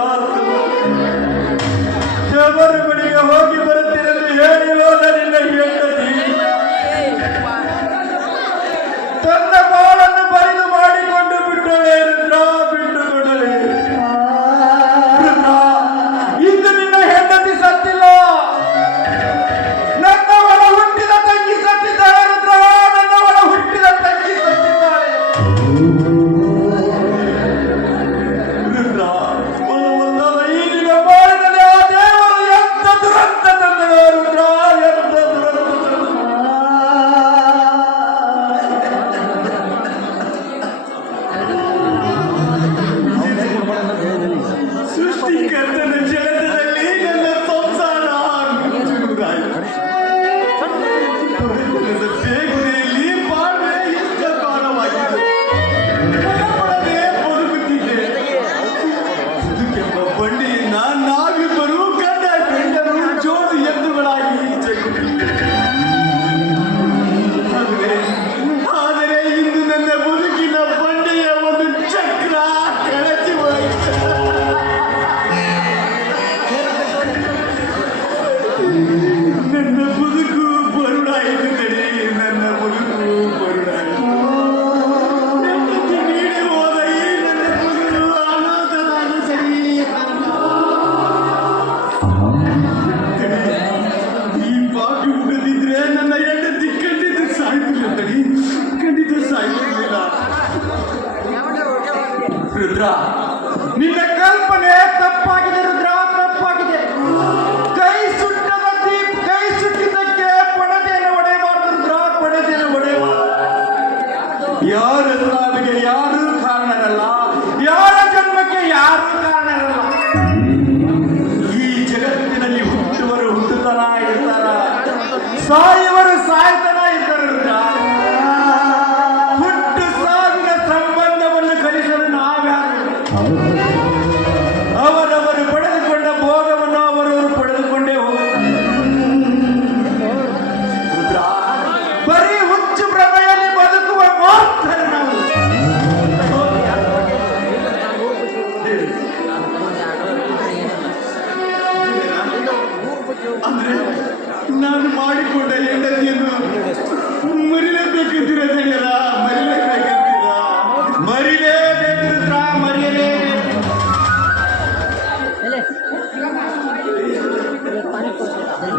ದೇವರ ಮನೆಗೆ ಹೋಗಿ ಬರುತ್ತೇನೆಂದು ಹೇಳಿ ಹೋದ ನಿನ್ನ ಹೆಂಡತಿ ತನ್ನ ಬಾಳನ್ನು ಬರಿದು ಮಾಡಿಕೊಂಡು ಬಿಟ್ಟಳೆ ರುದ್ರ, ಬಿಟ್ಟು ಕೊಡಲೆ ರುದ್ರ. ಇಂದು ನಿನ್ನ ಹೆಂಡತಿ ಸತ್ತಿಲ್ಲ, ನನ್ನ ಒಳ ಹುಟ್ಟಿದ ತಂಗಿ ಸತ್ತಿದ್ದಾಳೆ ರುದ್ರ, ನನ್ನ ಒಳ ಹುಟ್ಟಿದ ತಂಗಿ ಸತ್ತಿದ್ದಾಳೆ ರುದ್ರ. ಒಂದೊಂದಾದ ಈ ನಿನ್ನ ಬಾಳಿನಲ್ಲಿ ಆ ದೇವರು ಎಂತ ದುರಂತ ತಂದಳು ರುದ್ರ, ಎಂತ ದುರಂತ ತಂದಳು. ಸೃಷ್ಟಿಕರ್ತನ ಜಗತ್ತಲ್ಲಿ ನನ್ನ ಸಂಸಾರ ಬೇಗುದಿಯಲ್ಲಿ ಬಾಳ್ವೆ ಇಷ್ಟ ಕಾರಣವಾಗಿದೆ. ಮನಪಡದೆ ಬದುಕುತ್ತಿದ್ದೆ. ಬದುಕೆಂಬ ಬಂಡಿಯನ್ನ ನಾವಿಬ್ಬರು ಗಂಡ ಹೆಂಡರು ಜೋಡು ಎತ್ತುಗಳಾಗಿ ಜಗುತ್ತಿದ್ದೇವೆ. ಆದರೆ ಇಂದು ನನ್ನ ಬದುಕಿನ ಬಂಡೆಯ ಒಂದು ಚಕ್ರ ಕೆಳಚಿ ಹೋಯಿತು. ನನ್ನ ಬದುಕು ಬರುಡಾಯಿತು ಕಡೆ, ನನ್ನ ಬದುಕು ಬರುಡಾಯಿತು. ಹೆಂಡತಿ ನೀಡಿ ಹೋದ ಈ ನನ್ನ ಬದುಕು ಅನಾಥನಾದ ಸರಿ. ಈ ಪಾಪಿ ಉಳಿದಿದ್ರೆ ನನ್ನ ಹೆಂಡತಿ ಖಂಡಿತ ಸಾಯ್ತಿಲ್ಲ ತಡಿ, ಖಂಡಿತ ಸಾಯ್ತಿರ್ಲಿಲ್ಲ. ರುದ್ರ, ನಿನ್ನ ಕಲ್ಪನೆ ತಪ್ಪಾಗಿದೆ ರುದ್ರ, ತಪ್ಪಾಗಿದೆ. ಕೈ ಸುಟ್ಟಿದ್ದಕ್ಕೆ ಪಣತೆಯನ್ನು ಹೊಡೆಯಬಾರದು ರುದ್ರ, ಪಣತೆಯನ್ನು ಹೊಡೆಯಬಾರದು. ಯಾರ ಸಾವಿಗೆ ಯಾರೂ ಕಾರಣರಲ್ಲ, ಯಾರ ಜನ್ಮಕ್ಕೆ ಯಾರೂ ಕಾರಣರಲ್ಲ. ಈ ಜಗತ್ತಿನಲ್ಲಿ ಹುಟ್ಟುವರು ಹುಟ್ಟುತನ ಇರ್ತಾರ, ಸಾಯುವರು ಸಾಯ್ತನ ಇರ್ತಾರ ರುದ್ರ. ಹುಟ್ಟು ಸಾವಿನ ಸಂಬಂಧವನ್ನು ಕಲಿಸಲು ನಾವ್ಯಾರು? ಅವರವರು ಪಡೆದುಕೊಂಡ ಭೋಗವನ್ನು ಅವರವರು ಪಡೆದುಕೊಂಡೇ ಹೋಗುತ್ತಾರೆ ರುದ್ರ. ಬರೀ ಹುಚ್ಚು ಭ್ರಮೆಯಲ್ಲಿ ಬದುಕುವ ಮೂರ್ಖರು ನಾವು. ಅಂದ್ರೆ ನಾನು ಮಾಡಿಕೊಂಡ ಹೆಂಡತಿಯನ್ನು ಮರಿಲೇಬೇಕಂತೀರ ತಡೆಯಲ್ಲ, ಮರಿಲೇಬೇಕಂತೀರ, ಮರಿಲೇಬೇಕು ರುದ್ರ, ಮರಿಯಲೇಬೇಕು.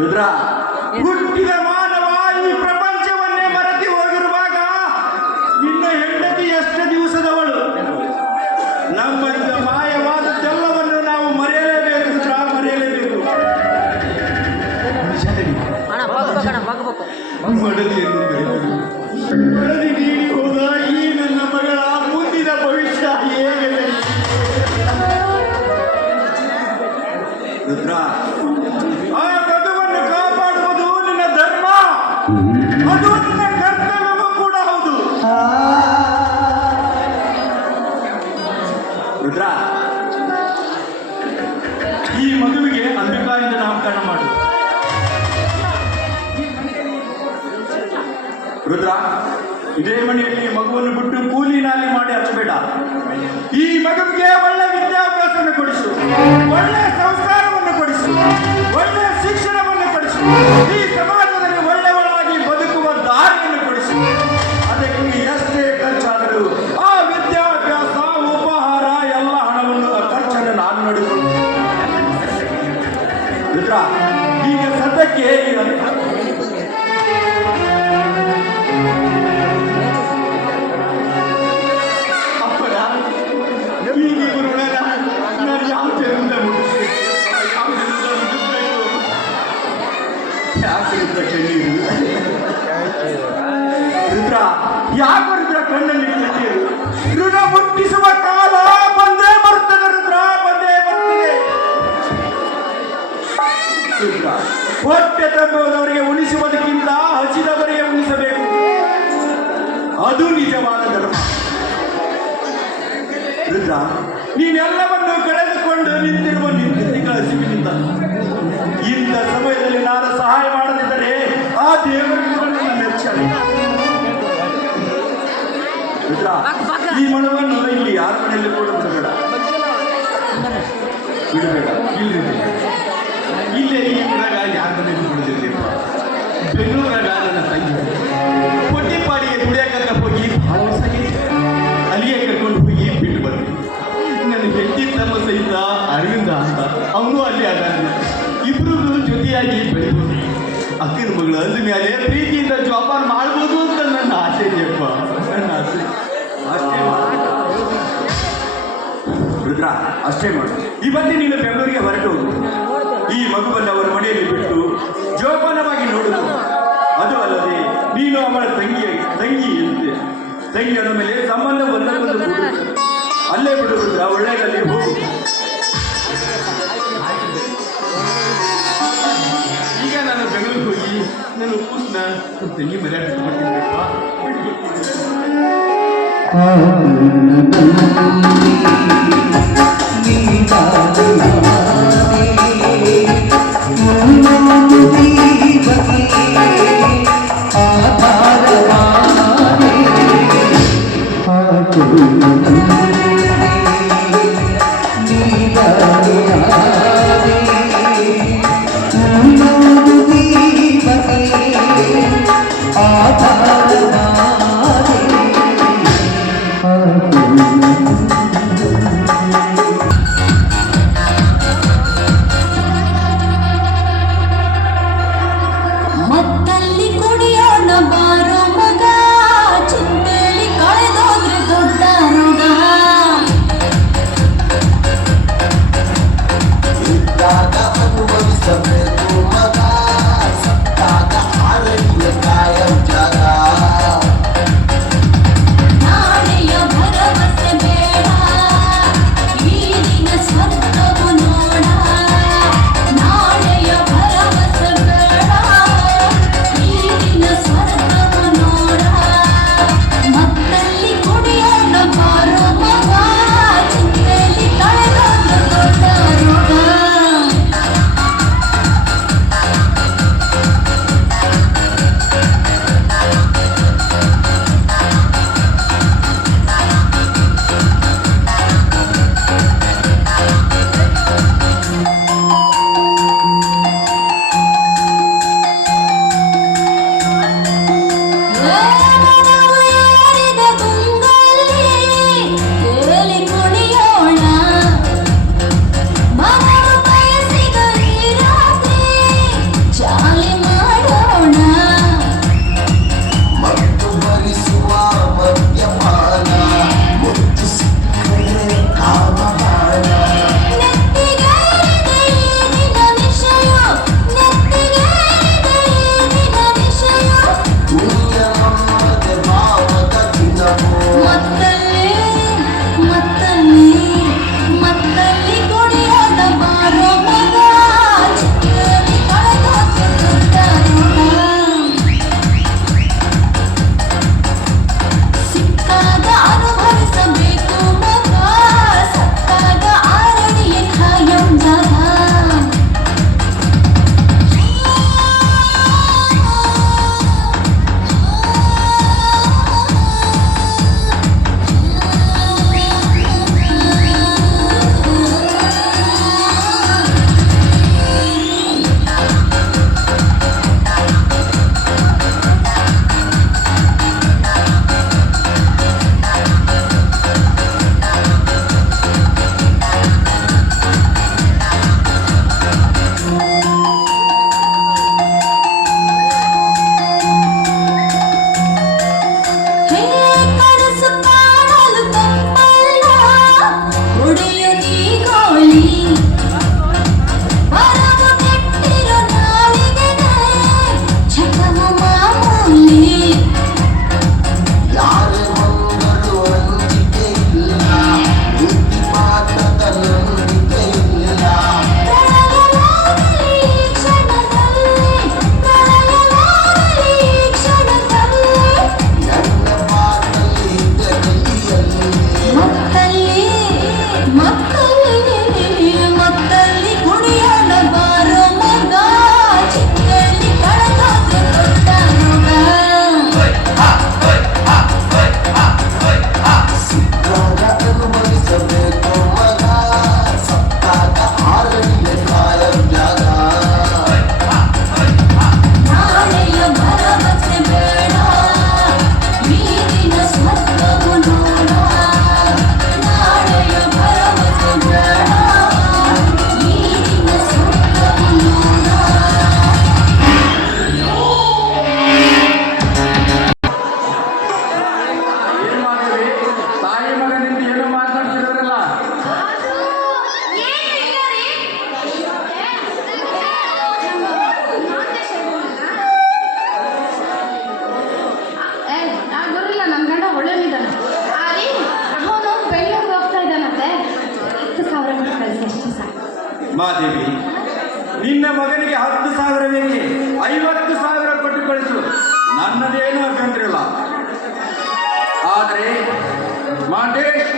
ರುದ್ರ, ಹುಟ್ಟಿದ ಮಾನವ ಈ ಪ್ರಪಂಚವನ್ನೇ ಮರೆತು ಹೋಗಿರುವಾಗ ನಿನ್ನ ಹೆಂಡತಿ ಎಷ್ಟು ದಿವಸದವಳು? ನಮ್ಮಿಂದ ಮಾಯವಾದದ್ದೆಲ್ಲವನ್ನು ನಾವು ಮರೆಯಲೇಬೇಕು ರುದ್ರ, ಮರೆಯಲೇಬೇಕು. ಮಡದಿಯನ್ನು ಬೆಳೆದರು. ಮಡದಿ ನೀಡಿ ಹೋದ ಈ ನನ್ನ ಮಗಳ ಮುಂದಿನ ಭವಿಷ್ಯ ಹೇಗೆ ರುದ್ರ? ಆ ಮಗುವನ್ನು ಕಾಪಾಡುವುದು ನಿನ್ನ ಧರ್ಮ, ಅದು ನಿನ್ನ ಕರ್ತವ್ಯವೂ ಕೂಡ ಹೌದು ರುದ್ರ. ಈ ಮಗುವಿಗೆ ಅಂಬಿಕಾಯಿಂದ ನಾಮಕರಣ ಮಾಡು ರುದ್ರ. ಇದೇ ಮನೆಯಲ್ಲಿ ಮಗುವನ್ನು ಬಿಟ್ಟು ಕೂಲಿ ನಾಲಿ ಮಾಡಿ ಹಚ್ಚಬೇಡ. ಈ ಮಗುವಿಗೆ ಒಳ್ಳೆ ವಿದ್ಯಾಭ್ಯಾಸವನ್ನು ಕೊಡಿಸು, ಒಳ್ಳೆ ಸಂಸ್ಕಾರವನ್ನು ಕೊಡಿಸು, ಒಳ್ಳೆ ಶಿಕ್ಷಣವನ್ನು ಕೊಡಿಸು. ಈ ಸಮಾಜದಲ್ಲಿ ಒಳ್ಳೆಯವರಾಗಿ ಬದುಕುವ ದಾರಿಯನ್ನು ಕೊಡಿಸು. ಅದಕ್ಕೆ ಎಷ್ಟೇ ಖರ್ಚಾದರೂ ಆ ವಿದ್ಯಾಭ್ಯಾಸ, ಉಪಹಾರ ಎಲ್ಲ ಹಣವನ್ನು ಖರ್ಚನ್ನು ನಾನು ನಡೆಸುವುದು ರುದ್ರ. ಈಗ ಸದ್ಯಕ್ಕೆ ರುದ್ರ, ಯಾಕೆ ರುದ್ರ ಕಣ್ಣಲ್ಲಿ ಕಣ್ಣೀರು? ಋಣ ಮುಟ್ಟಿಸುವ ಕಾಲ ಬಂದೇ ಬರ್ತದೆ ರುದ್ರ, ಬಂದೇ ಬರ್ತದೆ ರುದ್ರ. ಹೊಟ್ಟೆ ತುಂಬುವುದವರಿಗೆ ಉಳಿಸುವುದಕ್ಕಿಂತ ಹಸಿದವರಿಗೆ ಉಳಿಸಬೇಕು, ಅದು ನಿಜವಾದ ಧರ್ಮ ರುದ್ರ. ನೀನೆಲ್ಲವನ್ನು ಕಳೆದುಕೊಂಡು ನಿಂತಿರುವ ನಿಂತಿಗಳ ಹಸಿವಿನಿಂದ ಇಂಥ ಸಮಯದಲ್ಲಿ ನಾನು ಸಹಾಯ ಮಾಡದಿದ್ದರೆ ಆ ದೇವರಿಗೆ ನನ್ನ ಮೆಚ್ಚಲ್ಲ ರುದ್ರ, ಈ ಮಣವನ್ನು ಇಲ್ಲಿ ಯಾರ ಮನೆಯಲ್ಲಿ ಕೂಡ ಬಿಡಬೇಡ ಇಲ್ರಿ ಇಲ್ಲೇ ಈ ಊರಾಗ ಯಾರ ಮನೆಯಲ್ಲಿ ಬಿಡದಿರ್ಲಿಪ್ಪ. ಬೆಂಗಳೂರಾಗ ನನ್ನ ತಂಗಿ ಕೊಟ್ಟಿಪಾಡಿಗೆ ದುಡಿಯಕಂತ ಹೋಗಿ ಭಾಳ ವರ್ಷ ಆಗೈತಿ. ಅಲ್ಲಿಗೆ ಕರ್ಕೊಂಡು ಹೋಗಿ ಬಿಟ್ಟು ಬರ್ತೀನಿ. ನನ್ನ ಹೆಂಡತಿ ತಮ್ಮ ಸಹಿತ ಅರವಿಂದ ಅಂತ ಅವನು ಅಲ್ಲಿ ಅದಾನ. ಇಬ್ರು ಜೊತೆಯಾಗಿ ಬೆಳಿಬೋದು. ಅಕ್ಕನ ಮಗಳು ಅಂದ ಮೇಲೆ ಪ್ರೀತಿಯಿಂದ ಜೋಪಾನ ಮಾಡ್ಬೋದು ಅಂತ ನನ್ನ ಆಸೆ ಇದೆಯಪ್ಪ, ನನ್ನ ಆಸೆ. ಅಷ್ಟೇ ರುದ್ರ, ಅಷ್ಟೇ ಮಾಡು. ಇವತ್ತೇ ನೀನು ಬೆಂಗಳೂರಿಗೆ ಹೊರಟು ಹೋಗು. ಈ ಮಗುವನ್ನು ಅವರ ಮನೆಯಲ್ಲಿ ಬಿಟ್ಟು ಜೋಪಾನವಾಗಿ ನೋಡುದು. ಅದು ಅಲ್ಲದೆ ನೀನು ಅವಳ ತಂಗಿಯ ಮೇಲೆ ಸಂಬಂಧ ಒಂದಕ್ಕೊಂದು ಅಲ್ಲೇ ಬಿಡು ರುದ್ರ, ಒಳ್ಳೆಯದಲ್ಲಿ ಹೋಗು. ಈಗ ನಾನು ಬೆಂಗಳೂರಿಗೆ ಹೋಗಿ ನಾನು ಕೂಸ್ನ ತಂಗಿ ಮರ್ಯಾದೆ ಮತ್ತಲ್ಲಿ ಕುಡಿಯೋಣ ಬಾರೋ ಮಗ, ಚಿಂತೆಲಿ ಕಳೆದೋದ್ರೆ ದೊಡ್ಡ ರೋಗ. ಮಾದೇವಿ, ನಿನ್ನ ಮಗನಿಗೆ 10,000 ಬೇಕೆ 50,000 ಕೊಟ್ಟು ಕಳಿಸು, ನನ್ನದೇನು ಅಭ್ಯಂತರ ಇಲ್ಲ. ಆದರೆ ಮಾಂಟೇಶ್,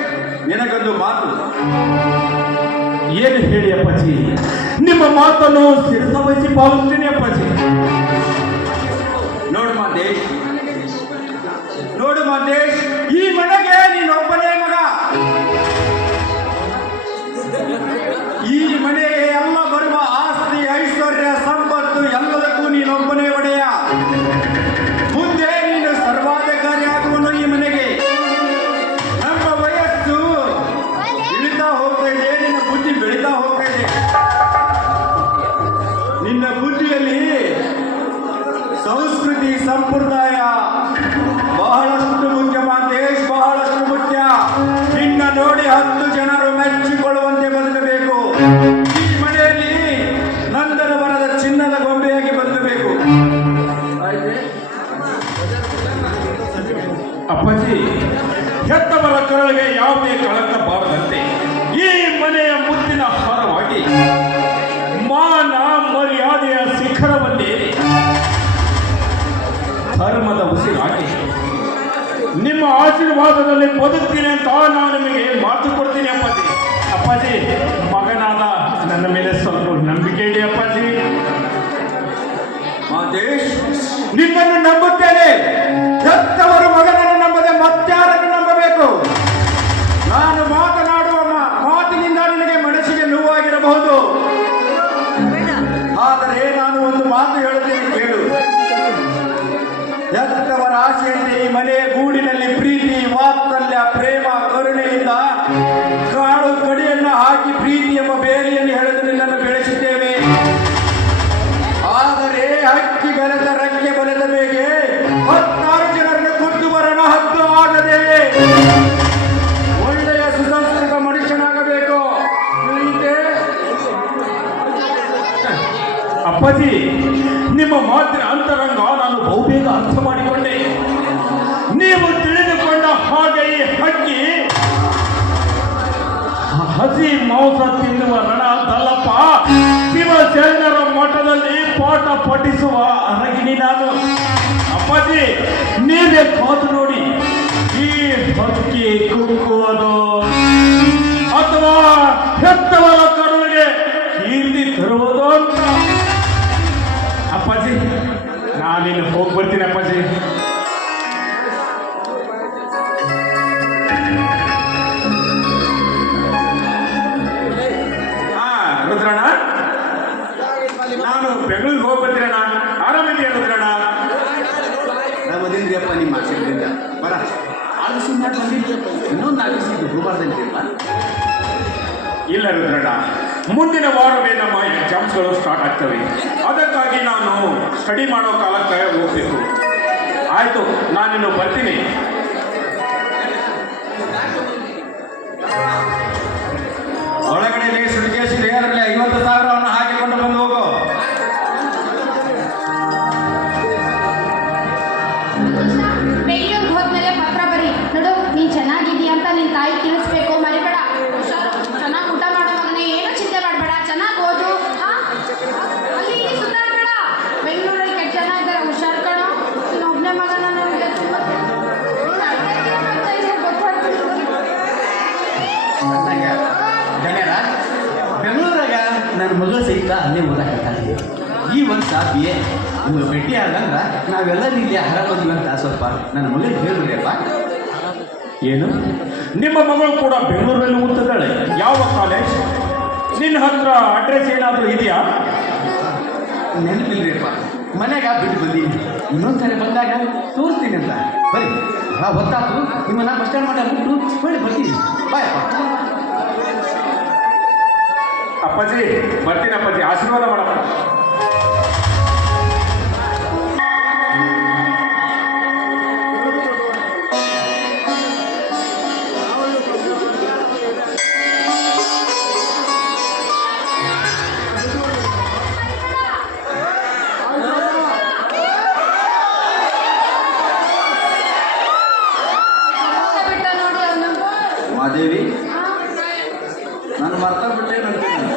ನಿನಗೊಂದು ಮಾತು. ಏನು ಹೇಳಿ ಅಪ್ಪಾಜಿ, ನಿಮ್ಮ ಮಾತನ್ನು ಶಿರಸಾವಹಿಸಿ ಪಾಲಿಸ್ತೀನಿ ಅಪ್ಪಾಜಿ. ನೋಡು ಮಾಂಟೇಶ್, ಈ ಮನೆಗೆ ನೀನೊಬ್ಬನೇ ಮಗ. ಈ ಮನೆಗೆ ಎಲ್ಲ ಬರುವ ಆಸ್ತಿ, ಐಶ್ವರ್ಯ, ಸಂಪತ್ತು ಎಲ್ಲದಕ್ಕೂ ನೀನೊಬ್ಬನೇ ಒಡೆಯ. ಮುಂದೆ ನೀನು ಸರ್ವಾಧಿಕಾರಿ ಆಗುವನು ಈ ಮನೆಗೆ. ನಮ್ಮ ವಯಸ್ಸು ಇಳಿತಾ ಹೋಗ್ತಾ ಇದೆ, ನಿನ್ನ ಬುದ್ಧಿ ಬೆಳೀತಾ ಹೋಗ್ತಾ ಇದೆ. ನಿನ್ನ ಬುದ್ಧಿಯಲ್ಲಿ ಸಂಸ್ಕೃತಿ, ಸಂಪ್ರದಾಯ ಬಹಳಷ್ಟು ಮುಖ್ಯ ಮಾಂತೇಶ್, ಬಹಳಷ್ಟು ಮುಖ್ಯ. ನಿನ್ನ ನೋಡಿ 10 ಜನರು ಮೆಚ್ಚಿಕೊಳ್ಳುವಂತೆ ಬದುಕಬೇಕು. ಈ ಮನೆಯಲ್ಲಿ ನಂದನ ಬರದ ಚಿನ್ನದ ಗೊಂಬೆಯಾಗಿ ಬದುಕಬೇಕು. ಅಪ್ಪಾಜಿ, ಹೆತ್ತವರ ಕರಳಿಗೆ ಯಾವುದೇ ಕಳಂಕ ಬಾರದಂತೆ ಈ ಮನೆಯ ಮುದ್ದಿನ ಹಾರವಾಗಿ ಮಾನ ಮರ್ಯಾದೆಯ ಶಿಖರವನ್ನೇರಿ ಧರ್ಮದ ಉಸಿರಾಗಿ ನಿಮ್ಮ ಆಶೀರ್ವಾದದಲ್ಲಿ ಬದುಕ್ತೀನಿ ಅಂತ ನಾನು ನಿಮಗೆ ಮಾತು ಕೊಡ್ತೀನಿ ಅಪ್ಪಾಜಿ. ಅಪ್ಪಾಜಿ, ಮಗನಾದ ನನ್ನ ಮೇಲೆ ಸ್ವಲ್ಪ ನಂಬಿಕೆ ಇಡಿ ಅಪ್ಪಾಜಿ. ಮಾಂತೇಶ್, ನಿನ್ನನ್ನು ನಂಬುತ್ತೇನೆ. ಹೆತ್ತವರು ಮಗನನ್ನು ನಂಬದೆ ಮತ್ತಾರನ್ನು ನಂಬಬೇಕು. ನಾನು ಮಾತನಾಡುವ ಮಾತಿನಿಂದ ನಿನಗೆ ಮನಸ್ಸಿಗೆ ನೋವಾಗಿರಬಹುದು, ಆದರೆ ನಾನು ಒಂದು ಮಾತು ಹೇಳುತ್ತೇನೆ, ಕೇಳು. ಹೆತ್ತವರ ಆಸೆಯಂತೆ ಈ ಮನೆಯ ಗೂಡಿನಲ್ಲಿ ಪ್ರೀತಿ, ವಾತ್ಸಲ್ಯ, ಪ್ರೇಮ, ಕರುಣೆಯಿಂದ ಕಾಡು ಕಡಿಯನ್ನು ಹಾಕಿ ಪ್ರೀತಿ ಎಂಬ ಬೇರೆಯನ್ನು ಹೆಳೆದು ನಿನ್ನನ್ನು ಬೆಳೆಸಿದ್ದೇವೆ. ಆದರೆ ಹಕ್ಕಿ ಬೆಳೆದ ರೆಕ್ಕೆ ಬೆಳೆದ ಬೇಗೆ 16 ಜನರನ್ನು ಕೊಂದು ಬರಣ ಹದ್ದು ಆಗದೆ ಒಳ್ಳೆಯ ಸುಸಂಸ್ಕೃತ ಮನುಷ್ಯನಾಗಬೇಕು. ತಿಳಿಯಿತೆ? ಅಪ್ಪಾಜಿ, ನಿಮ್ಮ ಮಾತಿನ ಅಂತರಂಗ ನಾನು ಬಹುಬೇಗ ಅರ್ಥ ಮಾಡಿಕೊಂಡೆ. ನೀವು ತಿಳಿದುಕೊಂಡ ಹಾಗೆ ಈ ಹಕ್ಕಿ ಹಸಿ ಮಾಂಸ ತಿನ್ನುವ ರಣದಲ್ಲಪ್ಪ, ಶಿವಶರಣರ ಮಠದಲ್ಲಿ ಪಾಠ ಪಠಿಸುವ ಅರಗಿನಿ ನಾನು. ಅಪ್ಪಾಜಿ, ನೀವೇ ಕಾದು ನೋಡಿ, ಈ ಹಕ್ಕಿ ಕುಕ್ಕುವುದು ಅಥವಾ ಹೆತ್ತವರ ಕರುಳಿಗೆ ಕೀರ್ತಿ ತರುವುದು ಅಂತ. ಅಪ್ಪಾಜಿ, ನಾನಿನ್ನು ಹೋಗಿ ಬರ್ತೀನಿ ಅಪ್ಪಾಜಿ. ರುದ್ರಣ್ಣ, ನಾನು ಬೆಂಗಳೂರಿಗೆ ಹೋಗಿ ಬರ್ತೀರಣ್ಣ. ಆರಾಮಿದೆಯಾ ರುದ್ರಣ್ಣ? ನಮ್ಮದೇನ್ರಿಯಪ್ಪ ನಿಮ್ಮ ಆಶೀರ್ವಾದದಿಂದ ಬರ ಆಲೋಚನೆ ಮಾಡಿ ಬಂದಿದ್ದು. ಇನ್ನೊಂದು ಆಲೋಚನೆ ಹೋಗಬಾರ್ದಂತಿಲ್ಲ. ಇಲ್ಲ ರುದ್ರಣ್ಣ, ಮುಂದಿನ ವಾರವೇ ನಮ್ಮ ಎಕ್ಸಾಮ್ಸ್ಗಳು ಸ್ಟಾರ್ಟ್ ಆಗ್ತವೆ. ಅದಕ್ಕಾಗಿ ನಾನು ಸ್ಟಡಿ ಮಾಡೋ ಕಾಲಕ್ಕೆ ಹೋಗ್ಬೇಕು. ಆಯಿತು, ನಾನಿನ್ನು ಬರ್ತೀನಿ. ಒಳಗಡೆ ಸುಡಿಕೇಶ್ ಲೇಯರಲ್ಲಿ 50,000 ಹಾಕಿಕೊಂಡು ಬಂದು ಹೋಗು. ಬೆಂಗಳೂರಿಗೆ ಹೋದ್ಮೇಲೆ ಪತ್ರ ಬರಿ. ನೋಡು, ನೀನ್ ಚೆನ್ನಾಗಿದೀಯ ಅಂತ ನಿನ್ ತಾಯಿ ತಿಳಿಸ್ಬೇಕು, ಮರಿಬೇಡ. ಹುಷಾರು, ಚೆನ್ನಾಗಿ ಊಟ ಮಾಡೋ ಮಗನೇ, ಏನೂ ಚಿಂತೆ ಮಾಡಬೇಡ, ಚೆನ್ನಾಗಿ ಓದು. ಅಲ್ಲಿ ಇಲ್ಲಿ ಸುತ್ತಾಡ್ಬೇಡ. ಬೆಂಗಳೂರಲ್ಲಿ ಕೆಟ್ಟ ಜನ ಇದ್ದಾರೆ, ಹುಷಾರು ಕಣೋ. ನೀನು ಒಬ್ಬನೇ ಮಗನ, ನನಗೆ ತುಂಬ ಧನ್ಯರ ಬೆಂಗಳೂರಾಗ ನನ್ನ ಮಗಳು ಸಹಿತ ಅಲ್ಲೇ ಓದಾಕತ್ತಾಳೆ. ಈ ವರ್ಷ BA ನಿಮ್ಗೆ ಭೇಟಿ ಆದಂದ್ರೆ ನಾವೆಲ್ಲರೂ ಇಲ್ಲಿ ಆರಾಮದ್ವಿ ಅಂತ ಸ್ವಲ್ಪ ನನ್ನ ಮಗಳಿಗೆ ಹೇಳ್ಬಿಡ್ರಿಯಪ್ಪ. ಏನು, ನಿಮ್ಮ ಮಗಳು ಕೂಡ ಬೆಂಗಳೂರಲ್ಲಿ ಓದ್ತಿದ್ದಾಳೆ? ಯಾವ ಕಾಲೇಜ್? ನಿನ್ನ ಹತ್ರ ಅಡ್ರೆಸ್ ಏನಾದರೂ ಇದೆಯಾ? ನೆನಪಿಲ್ರಿಯಪ್ಪ, ಮನೆಗೆ ಬಿಟ್ಟು ಬಂದೀನಿ. ಇನ್ನೊಂದ್ಸರಿ ಬಂದಾಗ ತೋರಿಸ್ತೀನಿ ಅಂತ. ಬರೀ ಹೊತ್ತಾತು, ನಿಮ್ಮನ್ನ ಬಸ್ ಸ್ಟ್ಯಾಂಡ್ ಮಟ್ಟ ಬಿಟ್ಟು ಹೊಳ್ಳಿ ಬರ್ತೀನಿ. ಬಾಯಪ್ಪ. ಅಪ್ಪಾಜಿ, ಬರ್ತೀನಿ ಅಪ್ಪಾಜಿ, ಆಶೀರ್ವಾದ ಮಾಡಪ್ಪ. ಮಾದೇವಿ, ನಾನು ಮರ್ತ ಬಿಟ್ಟೆ ನಂತೀನಿ.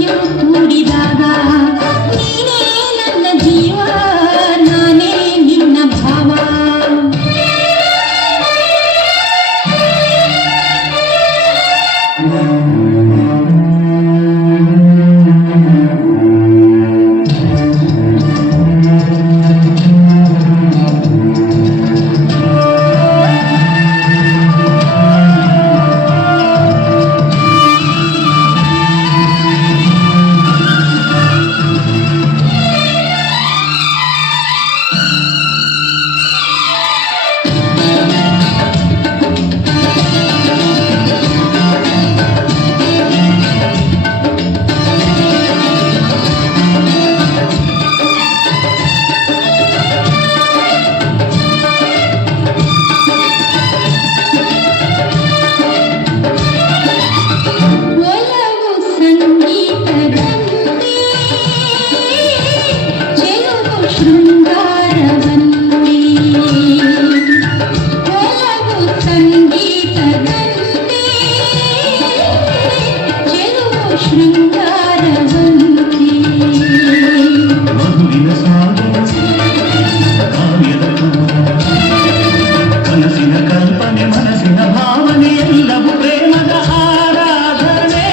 ಶ್ರುತಿಯು ಕೂಡಿದಾಗ ನೀನೇ ನನ್ನ ಜೀವ ನಾನೇ ನಿನ್ನ ಭಾವ ಒಲವು ಸಂಗೀತದಂತೆ ಚೆಲುವು ಶೃಂಗಾರವಂತೆ ಒಲವು ಸಂಗೀತದಂತೆ ಚೆಲುವು ಶೃಂಗಾರವಂತೆ ಮಗುವಿನ ಸಾಗರ ಕಾವ್ಯದ ಕನಸಿನ ಕಲ್ಪನೆ ಮನಸ್ಸಿನ ಭಾವನೆ ಎಲ್ಲವೂ ಪ್ರೇಮದ ಆರಾಧನೆ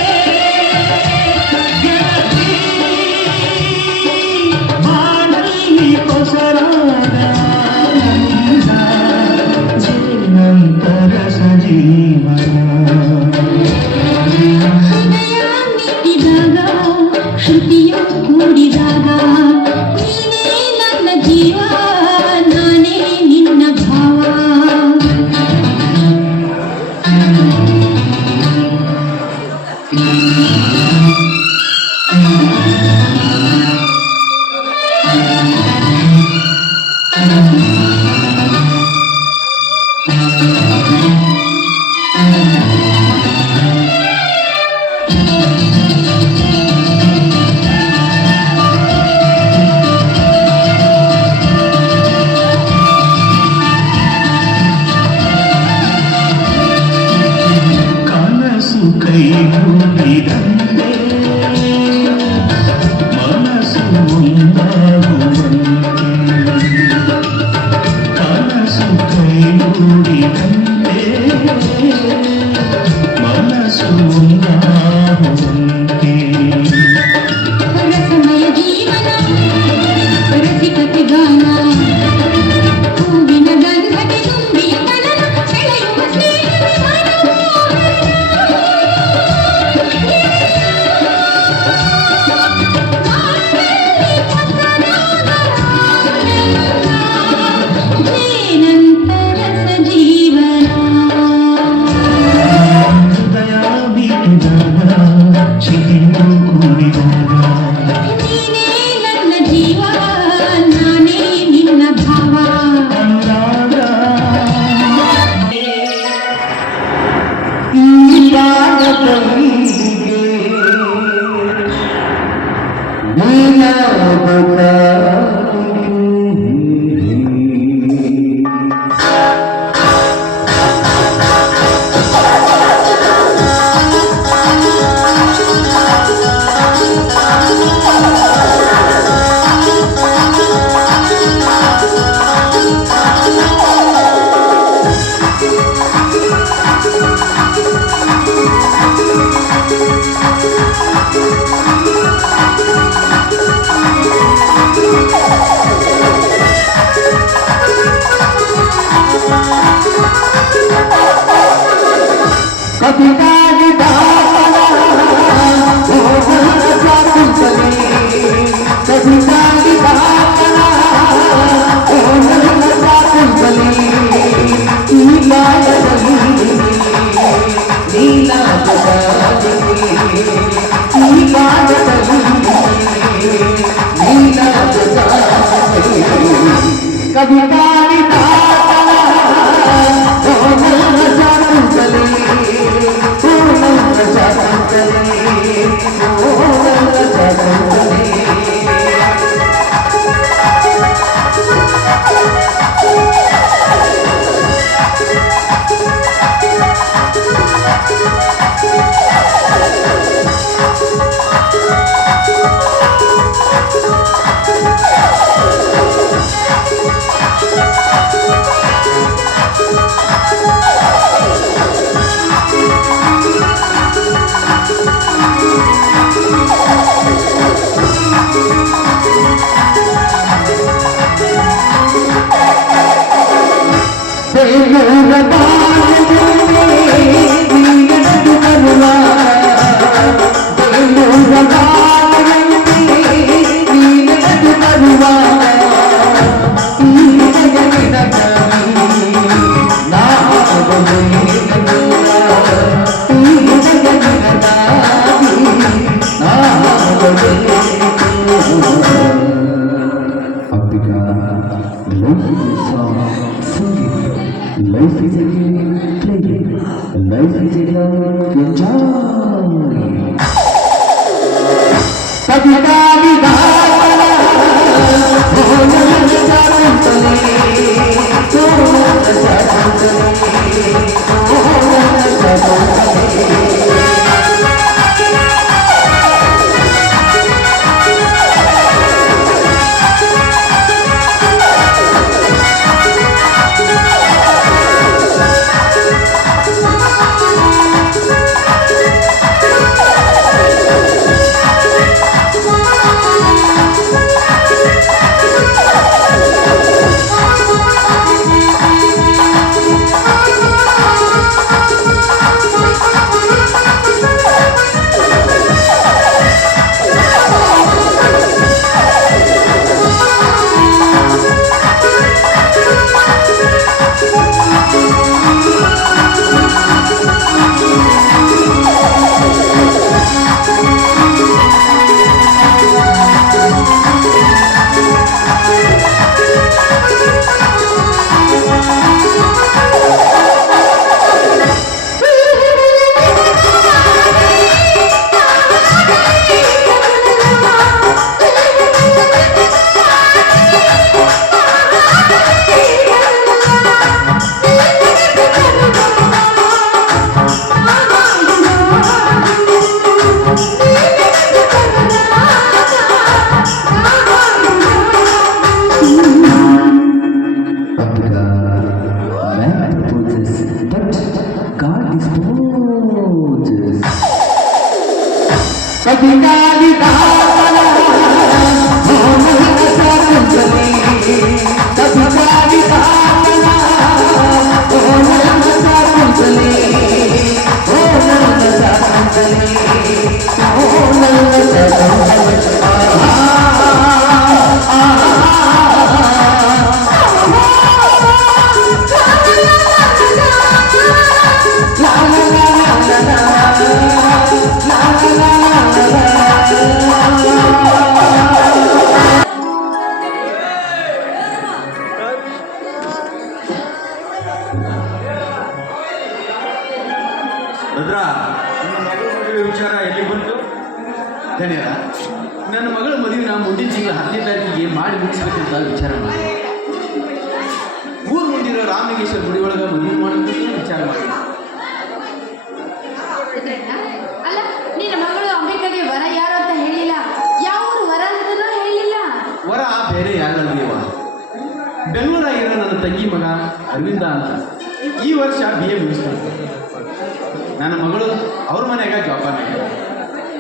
ಗೆಳತಿ ಬಾಳಲ್ಲಿ ಕೊಸರಾದ ಆನಂದ ಜೀವಂತರ ಸಜೀವನ ಹೃದಯ ಮಿಟ್ಟಿದಾಗ ಶ್ರುತಿಯು ಕೂಡಿದಾಗ ನೀನೇ ನನ್ನ ಜೀವ ನಾನೇ ನಿನ್ನ ಭಾವ ಕನಸು ಕೈಗೂಡಿದಂತೆ ಮನಸ್ಸು ಒಂದಾಗುವಂತೆ ಕನಸು ಕೈಗೂಡಿದಂತೆ ಮನಸ್ಸು ಒಂದಾಗುವಂತೆ ರಸಮಯ ಜೀವನ ರಸಿಕತೆ ಗಾನ ಹೂವಿನ ಗಂಧಕ್ಕೆ ತುಂಬಿಯ ಕಣನ ಸೆಳೆಯುವ ಸ್ನೇಹ ಜೇನಂತರ ಸಜೀವನ ಹೃದಯ ಬೀಟಿದಾಗ ಚಿತಿಯು ಕೂಡಿದಾಗ ನೀನೇ ನನ್ನ ಜೀವ ನಾನೇ ನಿನ್ನ ಭಾವ ಅನುರಾಗ ಈ ಬಾಳದಲ್ಲಿಗೆ Thank you. Life is a game, play it. Life is a love, enjoy. Sabita vidana, Rudra, ನಿಮ್ಮ ಮಗಳ ಮದುವೆ ವಿಚಾರ ಎಲ್ಲಿ ಬಂತು? ಧನ್ಯರ, ನನ್ನ ಮಗಳ ಮದುವೆ ಮುಂದಿನ ತಿಂಗಳ 10ನೇ ತಾರೀಕಿಗೆ ಮಾಡಿ ಮುಗಿಸ್ಬೇಕಂತ ವಿಚಾರ ಮಾಡಿ ಊರು ಮುಂದಿರೋ ರಾಮಲಿಂಗೇಶ್ವರ ಗುಡಿ ಒಳಗೆ ಮದುವೆ ಮಾಡೋದಕ್ಕೆ ವಿಚಾರ ಮಾಡಿ. ಅಲ್ಲ, ನಿನ್ನ ಮಗಳು ಅಂಬಿಕಾಗೆ ವರ ಯಾರು ಅಂತ ಹೇಳಿಲ್ಲ, ಯಾವ ವರ ಅಂತ ಹೇಳಿಲ್ಲ. ವರ ಬೇರೆ ಯಾರಲ್ವೇವ, ಬೆಂಗಳೂರಾಗಿರೋ ನನ್ನ ತಂಗಿ ಮಗ ಅರವಿಂದ ಅಂತ ಈ ವರ್ಷ BA ಮುಗಿಸ್ತಾನೆ. ನನ್ನ ಮಗಳು ಅವ್ರ ಮನೆಯಾಗ ಜೋಪಾನ,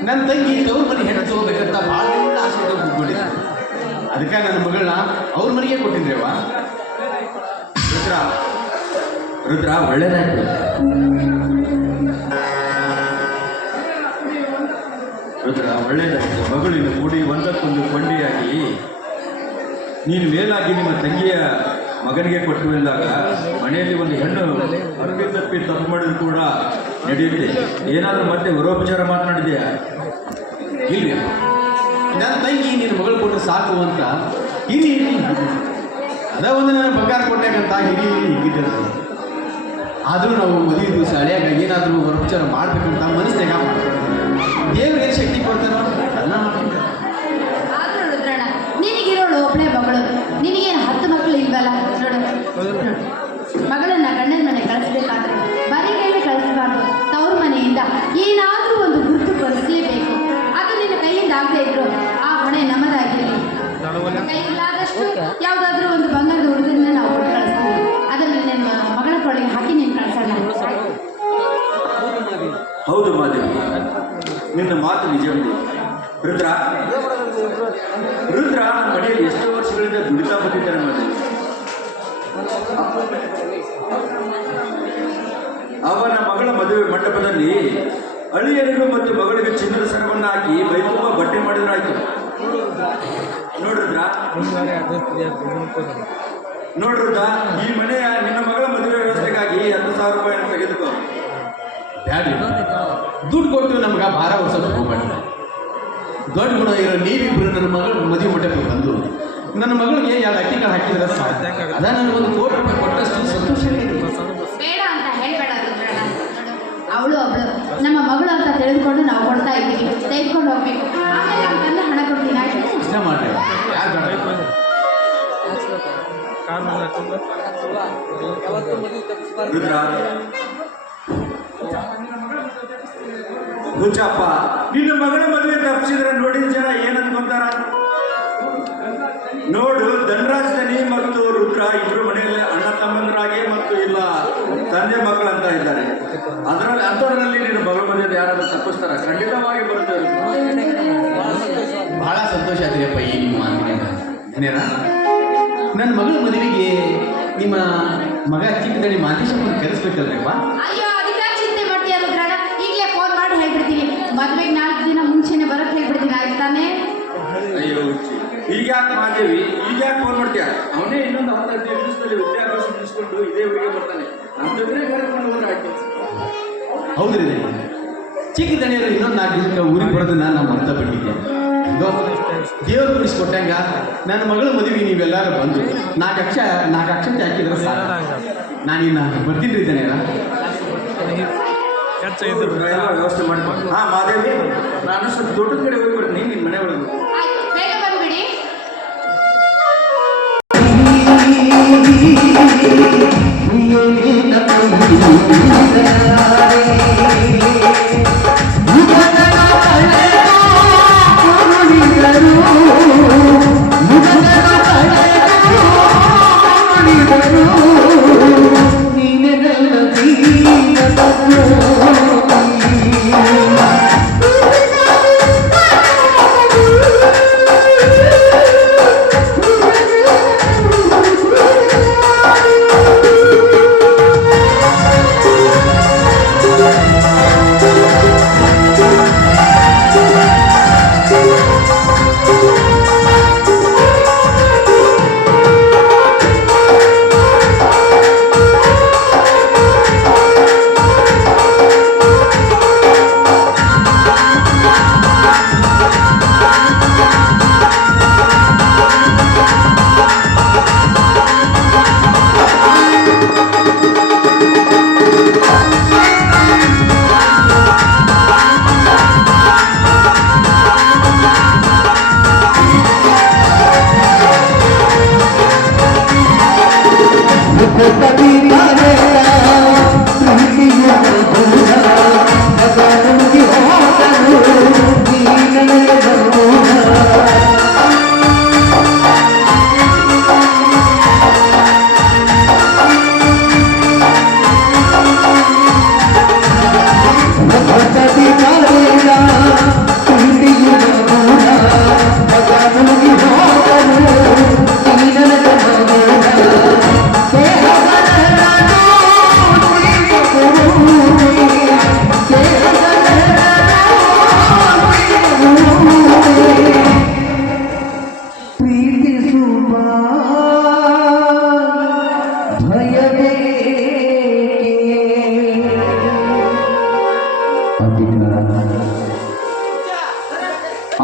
ನನ್ನ ತಂಗಿ ತವ್ರ ಮನೆ ಹೆಣ್ಣು ತಗೋಬೇಕಂತ ಭಾಳ ಆಸೆ ಕೂತ್ಕೊಂಡಿದ್ದೆ. ಅದಕ್ಕೆ ನನ್ನ ಮಗಳನ್ನ ಅವ್ರ ಮನೆಗೆ ಕೊಟ್ಟಿದ್ರೇವ. ರುದ್ರ ಒಳ್ಳೇದಾಯ್ತು. ರುದ್ರ ಒಳ್ಳೇದಾಯ್ತು. ಮಗಳಿನ ಕೂಡಿ ಒಂದಕ್ಕೊಂದು ಕೊಂಡಿಯಾಗಿ ನೀನು ಮೇಲಾಗಿ ನಿಮ್ಮ ತಂಗಿಯ ಮಗನಿಗೆ ಕೊಟ್ಟು ಎಂದಾಗ ಮನೆಯಲ್ಲಿ ಒಂದು ಹೆಣ್ಣು ತಪ್ಪಿ ತಪ್ಪು ಮಾಡಿದ್ರು ಕೂಡ ನಡೆಯುತ್ತೆ. ಏನಾದರೂ ಮತ್ತೆ ವರೋಪಚಾರ ಮಾತನಾಡಿದೆಯಾ? ಇಲ್ಲ, ನನ್ನ ತಂಗಿ ನಿನ್ನ ಮಗಳು ಕೊಟ್ಟು ಸಾಕು ಅಂತ ಹಿರಿ ಅದ ಒಂದು ನನ್ನ ಬಂಗಾರ ಕೊಟ್ಟಾಗಂತ ಹಿರಿ ಹಿಗಿದ್ದೆ. ಆದರೂ ನಾವು ಮದುವೆ ದಿವಸ ಹಳೆಯಾಗ ಏನಾದರೂ ವರೋಪಚಾರ ಮಾಡ್ಬೇಕಂತ ಮನಸ್ಸಿನಾಗ ಮಾಡ್ತಾರೆ. ದೇವ್ರು ಏನು ಶಕ್ತಿ ಕೊಡ್ತಾರೋ ಅದನ್ನ ಮಾಡ್ತಿದ್ದೆ. ಆದ್ರೂ ರುದ್ರಣ್ಣ, ನಿನಗಿರೋಳು ಒಬ್ಬನೇ ಮಗಳು, ನಿನಗೇನು 10 ಮಕ್ಕಳು ಇಲ್ವಲ್ಲ? ನೋಡು, ಮಗಳನ್ನ ಗಂಡನ ಮನೆ ಕಳಿಸ್ಬೇಕಾದ್ರೆ ಬರೀ ಕೈಲಿ ಕಳಿಸಬಾರ್ದು. ತವ್ರ ಮನೆಯಿಂದ ಏನಾದರೂ ಒಂದು ಗುರುತು ಕೊಡಿಸ್ಲೇಬೇಕು. ಅದು ನಿನ್ನ ಕೈಯಿಂದ ಆಗದೆ ಇದ್ರು ಆ ಹೊಣೆ ನಮ್ಮದಾಗಿರಲಿ. ಕೈಲಾದಷ್ಟು ಯಾವುದಾದ್ರೂ ಒಂದು ಬಂಗಾರದ ಹುಡುಗನ್ನ ನಾವು ಕೊಟ್ಟು ಕಳಿಸ್ತೀವಿ. ಅದನ್ನು ನಿಮ್ಮ ಮಗಳ ಕೊಳಗೆ ಹಾಕಿ ನೀನು ಕಳಿಸೋಣ. ಹೌದು ಮಾದೇವಿ, ನಿನ್ನ ಮಾತು ನಿಜವಿದೆ. ರುದ್ರ ನಮ್ಮ ಮನೆಯಲ್ಲಿ ಎಷ್ಟೋ ವರ್ಷಗಳಿಂದ ದುಡಿತಾ ಬಂದಿದ್ದಾರೆ ಮಾದೇವಿ. ಅವನ ಮಗಳ ಮದುವೆ ಮಂಟಪದಲ್ಲಿ ಅಳಿಯರಿಗೂ ಮತ್ತು ಮಗಳಿಗೆ ಚಿನ್ನದ ಸರವನ್ನು ಹಾಕಿ ಮೈತುಂಬ ಬಟ್ಟೆ ಮಾಡಿದ್ರಾಯ್ತು. ನೋಡ್ರದ್ರ ಈ ಮನೆಯ ನಿನ್ನ ಮಗಳ ಮದುವೆ ವ್ಯವಸ್ಥೆಗಾಗಿ 10,000 ರೂಪಾಯಿಯನ್ನು ತೆಗೆದುಕೋ. ಬ್ಯಾಡಿ, ದುಡ್ಡು ಕೊಟ್ಟು ನಮ್ಗೆ ಭಾರ ಹೊಸದು ಹೋಗ್ಬೇಡ. ದೊಡ್ಡ ಗುಣ ಇರೋ ನೀವಿಬ್ರು ನನ್ನ ಮಗಳ ಮದುವೆ ಮಂಟಪಕ್ಕೆ ಬಂದು ನನ್ನ ಮಗಳಿಗೆ 2 ಅಕ್ಕಿ ಕಾಳು ಹಾಕಿದ್ರೆ ಸಾಕು. ಅದ ನನಗೊಂದು ₹1 ಕೋಟಿ ಕೊಟ್ಟಷ್ಟು ಸಂತೋಷ ಇದೆ. ಬೇಡ ಅಂತ ಹೇಳ್ಬೇಡ ರುದ್ರಣ್ಣ. ಅವಳು ನಮ್ಮ ಮಗಳು ಅಂತ ತಿಳಿದುಕೊಂಡು ನಾವು ಕೊಡ್ತಾ ಇದ್ದೀವಿ, ತೆಗೆದುಕೊಂಡು ಹೋಗ್ಬೇಕು. ಆಮೇಲೆ ಅಂತಂದ್ರೆ ಹಣ ಕೊಡ್ತೀನಿ, ಆಯ್ತು? ಇಷ್ಟ ಮಾಡ್ರಿ, ಯಾರು ಬೇಡ. ರುದ್ರ, ಹುಚ್ಚಪ್ಪ, ನಿನ್ನ ಮಗಳ ಮದುವೆ ತಪ್ಪಿಸಿದ್ರೆ ನೋಡಿದ ಜನ ಏನ್ ಅನ್ಕೊಂತಾರ? ನೋಡು, ಧನರಾಜ್ ದನಿ ಮತ್ತು ರುದ್ರ ಇಬ್ರು ಮನೆಯಲ್ಲಿ ಅಣ್ಣ ತಮ್ಮಂದರಾಗೆ ಮತ್ತು ಇಲ್ಲ ತಂದೆ ಮಕ್ಕಳಂತ ಇದ್ದಾರೆ. ಅಂಥದ್ರಲ್ಲಿ ನಿನ್ನ ಮಗಳ ಮದುವೆ ಯಾರಾದ್ರೂ ತಪ್ಪಿಸ್ತಾರ? ಖಂಡಿತವಾಗಿ ಬರುತ್ತೆ. ಬಹಳ ಸಂತೋಷ ಆದ್ರಿಯಪ್ಪ ಈ ನಿಮ್ಮ ಮಾತಿನಿಂದ. ಧನ್ಯರ, ನನ್ನ ಮಗಳ ಮದುವೆಗೆ ನಿಮ್ಮ ಮಗ ಚಿಕ್ಕ ದಣಿ ಮಾದೇಶಪ್ಪನ ಕರೆಸ್ಬೇಕಲ್ರಿಪ್ಪ? ಅಯ್ಯೋ, ಅದಕ್ಕೆ ಚಿಂತೆ ಮಾಡ್ತೀಯ ರುದ್ರಣ್ಣ? ಈಗಲೇ ಫೋನ್ ಮಾಡಿ ಹೇಳ್ಬಿಡ್ತೀನಿ. ಮದುವೆಗೆ 4 ದಿನ ಮುಂಚೆನೆ ಬರಕ್ಕೆ ಹೇಳ್ಬಿಡ್ತೀನಿ, ಆಯ್ತಾನೆ? ಅಯ್ಯೋ ಈಗ ಯಾಕೆ ಮಾದೇವಿ, ಈಗ ಯಾಕೆ ಫೋನ್ ಮಾಡ್ತೀಯ? ಅವನೇ ಇನ್ನೊಂದು 10-15 ದಿವಸದಲ್ಲಿ ವಿದ್ಯಾಭ್ಯಾಸ ಮುಗಿಸ್ಕೊಂಡು ಇದೇ ಊರಿಗೆ ಬರ್ತಾನೆ. ನಮ್ಮ ಜೊತೆ ಕರ್ಕೊಂಡು ಹೋದ್ರೆ ಆಯ್ತು. ಹೌದ್ರಿ, ಚಿಕ್ಕ ದಣಿಯರು ಇನ್ನೊಂದು 4 ದಿನಕ್ಕೆ ಊರಿಗೆ ಬರೋದನ್ನ ನಾವು ಮರ್ತ ಬಿಟ್ಟಿದ್ದೆ. ದೇವ್ರು ಬಿಡಿಸ್ಕೊಟ್ಟಂಗ ನನ್ನ ಮಗಳ ಮದುವೆ ನೀವೆಲ್ಲರೂ ಬಂದು 4 ಅಕ್ಷತೆ ಹಾಕಿದ್ರೆ ಸಾಕು. ನಾನಿನ್ನ ಬರ್ತೀನಿ ರೀ ದಣಿಯರ. ವ್ಯವಸ್ಥೆ ಮಾಡ್ಕೊಂಡು ಹಾ ಮಾದೇವಿ, ನಾನು ಸ್ವಲ್ಪ ದೊಡ್ಡದ ಕಡೆ ಹೋಗಿ ಬರ್ತೀನಿ, ನಿನ್ನ ಮನೆ ಒಳಗೆ. ಆಯ್ತು, ಬೇಗ ಬಂದ್ಬಿಡಿ.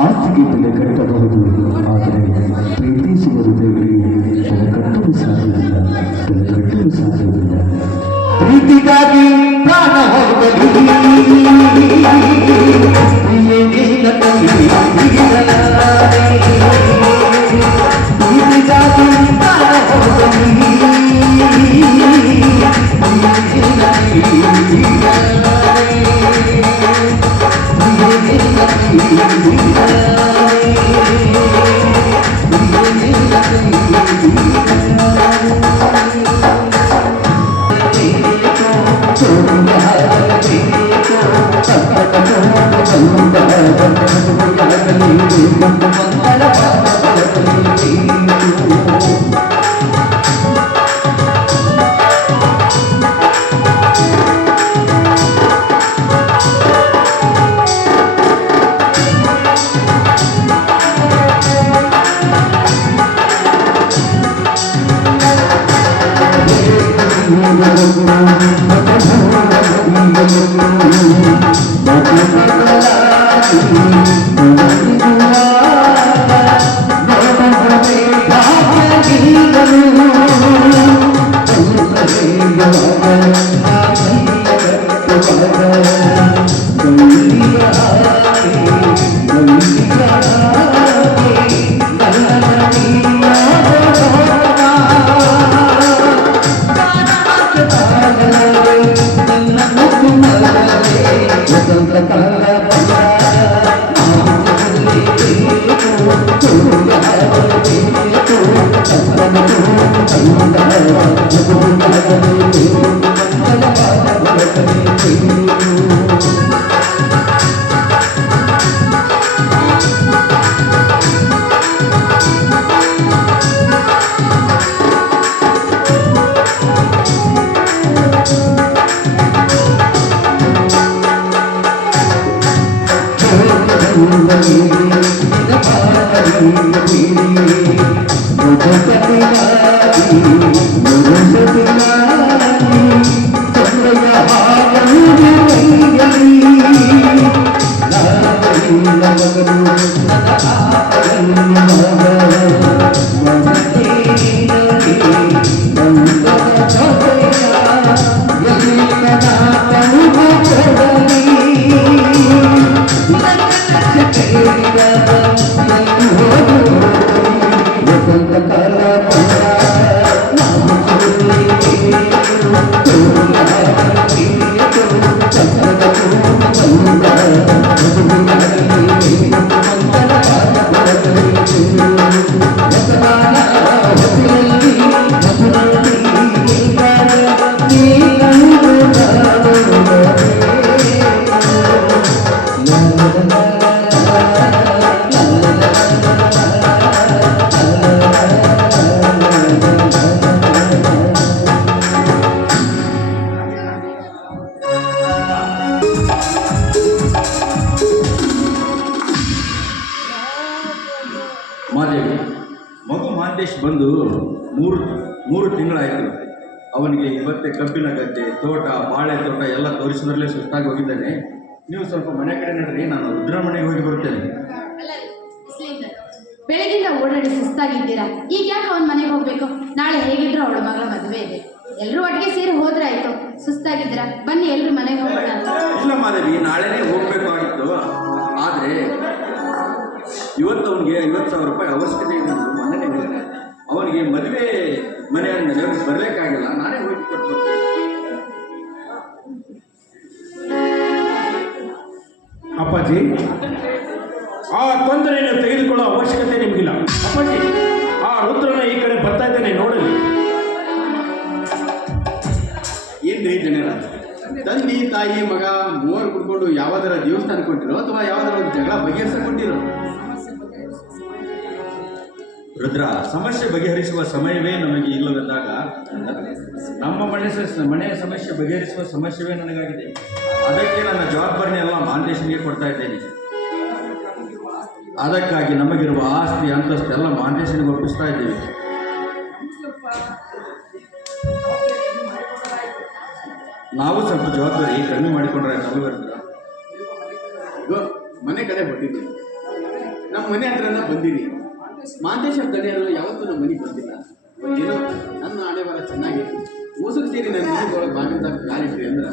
ಆಸ್ತಿಗೆ ಬೆಲೆ ಕಟ್ಟಬಹುದು, ಆದರೆ ಪ್ರೀತಿಸುವ ಹೃದಯಗಳಿಗೆ ಬೆಲೆ ಕಟ್ಟಲು ಸಾಧ್ಯವಿಲ್ಲ, ಬೆಲೆ ಕಟ್ಟಲು ಸಾಧ್ಯವಿಲ್ಲ. ಪ್ರೀತಿಗಾಗಿ ಪ್ರಾಣ Thank you. ಮಾದೇವಿ, ಮಗು ಮಾಂತೇಶ್ ಬಂದು ಮೂರು ತಿಂಗಳಾಯಿತು. ಅವನಿಗೆ ಇವತ್ತೇ ಕಬ್ಬಿನ ಗದ್ದೆ, ತೋಟ, ಬಾಳೆ ತೋಟ ಎಲ್ಲ ತೋರಿಸಿದ್ರಲ್ಲೇ ಸುಸ್ತಾಗಿ ಹೋಗಿದ್ದಾನೆ. ನೀವು ಸ್ವಲ್ಪ ಮನೆ ಕಡೆ ನಡ್ರಿ, ನಾನು ರುದ್ರಮನೆಗೆ ಹೋಗಿ ಬರ್ತೇನೆ. ಬೆಳಗಿಂದ ಓಡಾಡಿ ಸುಸ್ತಾಗಿದ್ದೀರಾ, ಈಗ ಯಾಕೆ ಅವನ ಮನೆಗೆ ಹೋಗ್ಬೇಕು? ನಾಳೆ ಹೇಗಿದ್ರು ಅವಳ ಮಗಳ ಮದುವೆ ಇದೆ, ಎಲ್ಲರೂ ಒಟ್ಟಿಗೆ ಸೇರಿ ಹೋದ್ರಾಯ್ತು. ಸುಸ್ತಾಗಿದ್ದೀರಾ, ಬನ್ನಿ ಎಲ್ಲರೂ ಮನೆಗೆ ಹೋಗೋಣ. ಇಲ್ಲ ಮಾದೇವಿ, ನಾಳೆನೇ ಹೋಗ್ಬೇಕಾಗಿತ್ತು. ಆದರೆ ಇವತ್ತು ಅವನಿಗೆ 50,000 ರೂಪಾಯಿ ಅವಶ್ಯಕತೆ ಇದೆ. ಮನೆಯೇ ಹೋಗಿದೆ. ಅವನಿಗೆ ಮದುವೆ ಮನೆ ಅಂದಮೇಲೆ ಅವ್ರಿಗೆ ಬರಲಿಕ್ಕಾಗಿಲ್ಲ, ನಾನೇ ಹೋಗಿ ಕೊಟ್ಟು ಅಪ್ಪಾಜಿ, ಆ ತೊಂದರೆಯನ್ನು ತೆಗೆದುಕೊಳ್ಳೋ ಅವಶ್ಯಕತೆ ನಿಮಗಿಲ್ಲ. ಅಪ್ಪಾಜಿ, ಆ ರುದ್ರನ ಈ ಕಡೆ ಬರ್ತಾ ಇದ್ದಾನೆ, ನೋಡಲಿ. ಏನ್ರಿ ಜನರ, ತಂದೆ ತಾಯಿ ಮಗ ಮೂವರು ಕುಡ್ಕೊಂಡು ಯಾವ್ದಾರ ದೇವಸ್ಥಾನ ಕೊಟ್ಟಿರೋ ಅಥವಾ ಯಾವ್ದಾರ ಒಂದು ಜಗಳ ಬಗೆಹರಿಸಿಕೊಂಡಿರೋ? ರುದ್ರ, ಸಮಸ್ಯೆ ಬಗೆಹರಿಸುವ ಸಮಯವೇ ನಮಗೆ ಇಲ್ಲವೆಂದಾಗ ನಮ್ಮ ಮನೆಯ ಸಮಸ್ಯೆ ಬಗೆಹರಿಸುವ ಸಮಸ್ಯವೇ ನನಗಾಗಿದೆ. ಅದಕ್ಕೆ ನನ್ನ ಜವಾಬ್ದಾರಿನೆಲ್ಲ ಮಾಂತೇಶನಿಗೆ ಕೊಡ್ತಾ ಇದ್ದೇನೆ. ಅದಕ್ಕಾಗಿ ನಮಗಿರುವ ಆಸ್ತಿ ಅಂತಸ್ತು ಎಲ್ಲ ಮಾಂತೇಶನಿಗೆ ಒಪ್ಪಿಸ್ತಾ ಇದ್ದೀವಿ. ನಾವು ಸ್ವಲ್ಪ ಜವಾಬ್ದಾರಿ ಕಡಿಮೆ ಮಾಡಿಕೊಂಡ್ರೆ ಚಲೋ ಇರ್ತೀರ. ಮನೆ ಕಡೆ ಹೊಟ್ಟಿದ್ದೀನಿ, ನಮ್ಮ ಮನೆ ಹತ್ರನ ಬಂದೀನಿ. ಮಾಂತೇಶ ಗಣ್ಯರು ಯಾವತ್ತೂ ನಮ್ಮ ಮನೆಗೆ ಬಂದಿಲ್ಲ. ಏನೋ ನನ್ನ ಹಣೆ ಬರ ಚೆನ್ನಾಗಿ ಊಸು ಸೇರಿ ನನ್ನ ಮನೆಯೊಳಗೆ ಬಾಗಿಲ್ದಾಗ ಕಾಲಿಟ್ರಿ ಅಂದ್ರೆ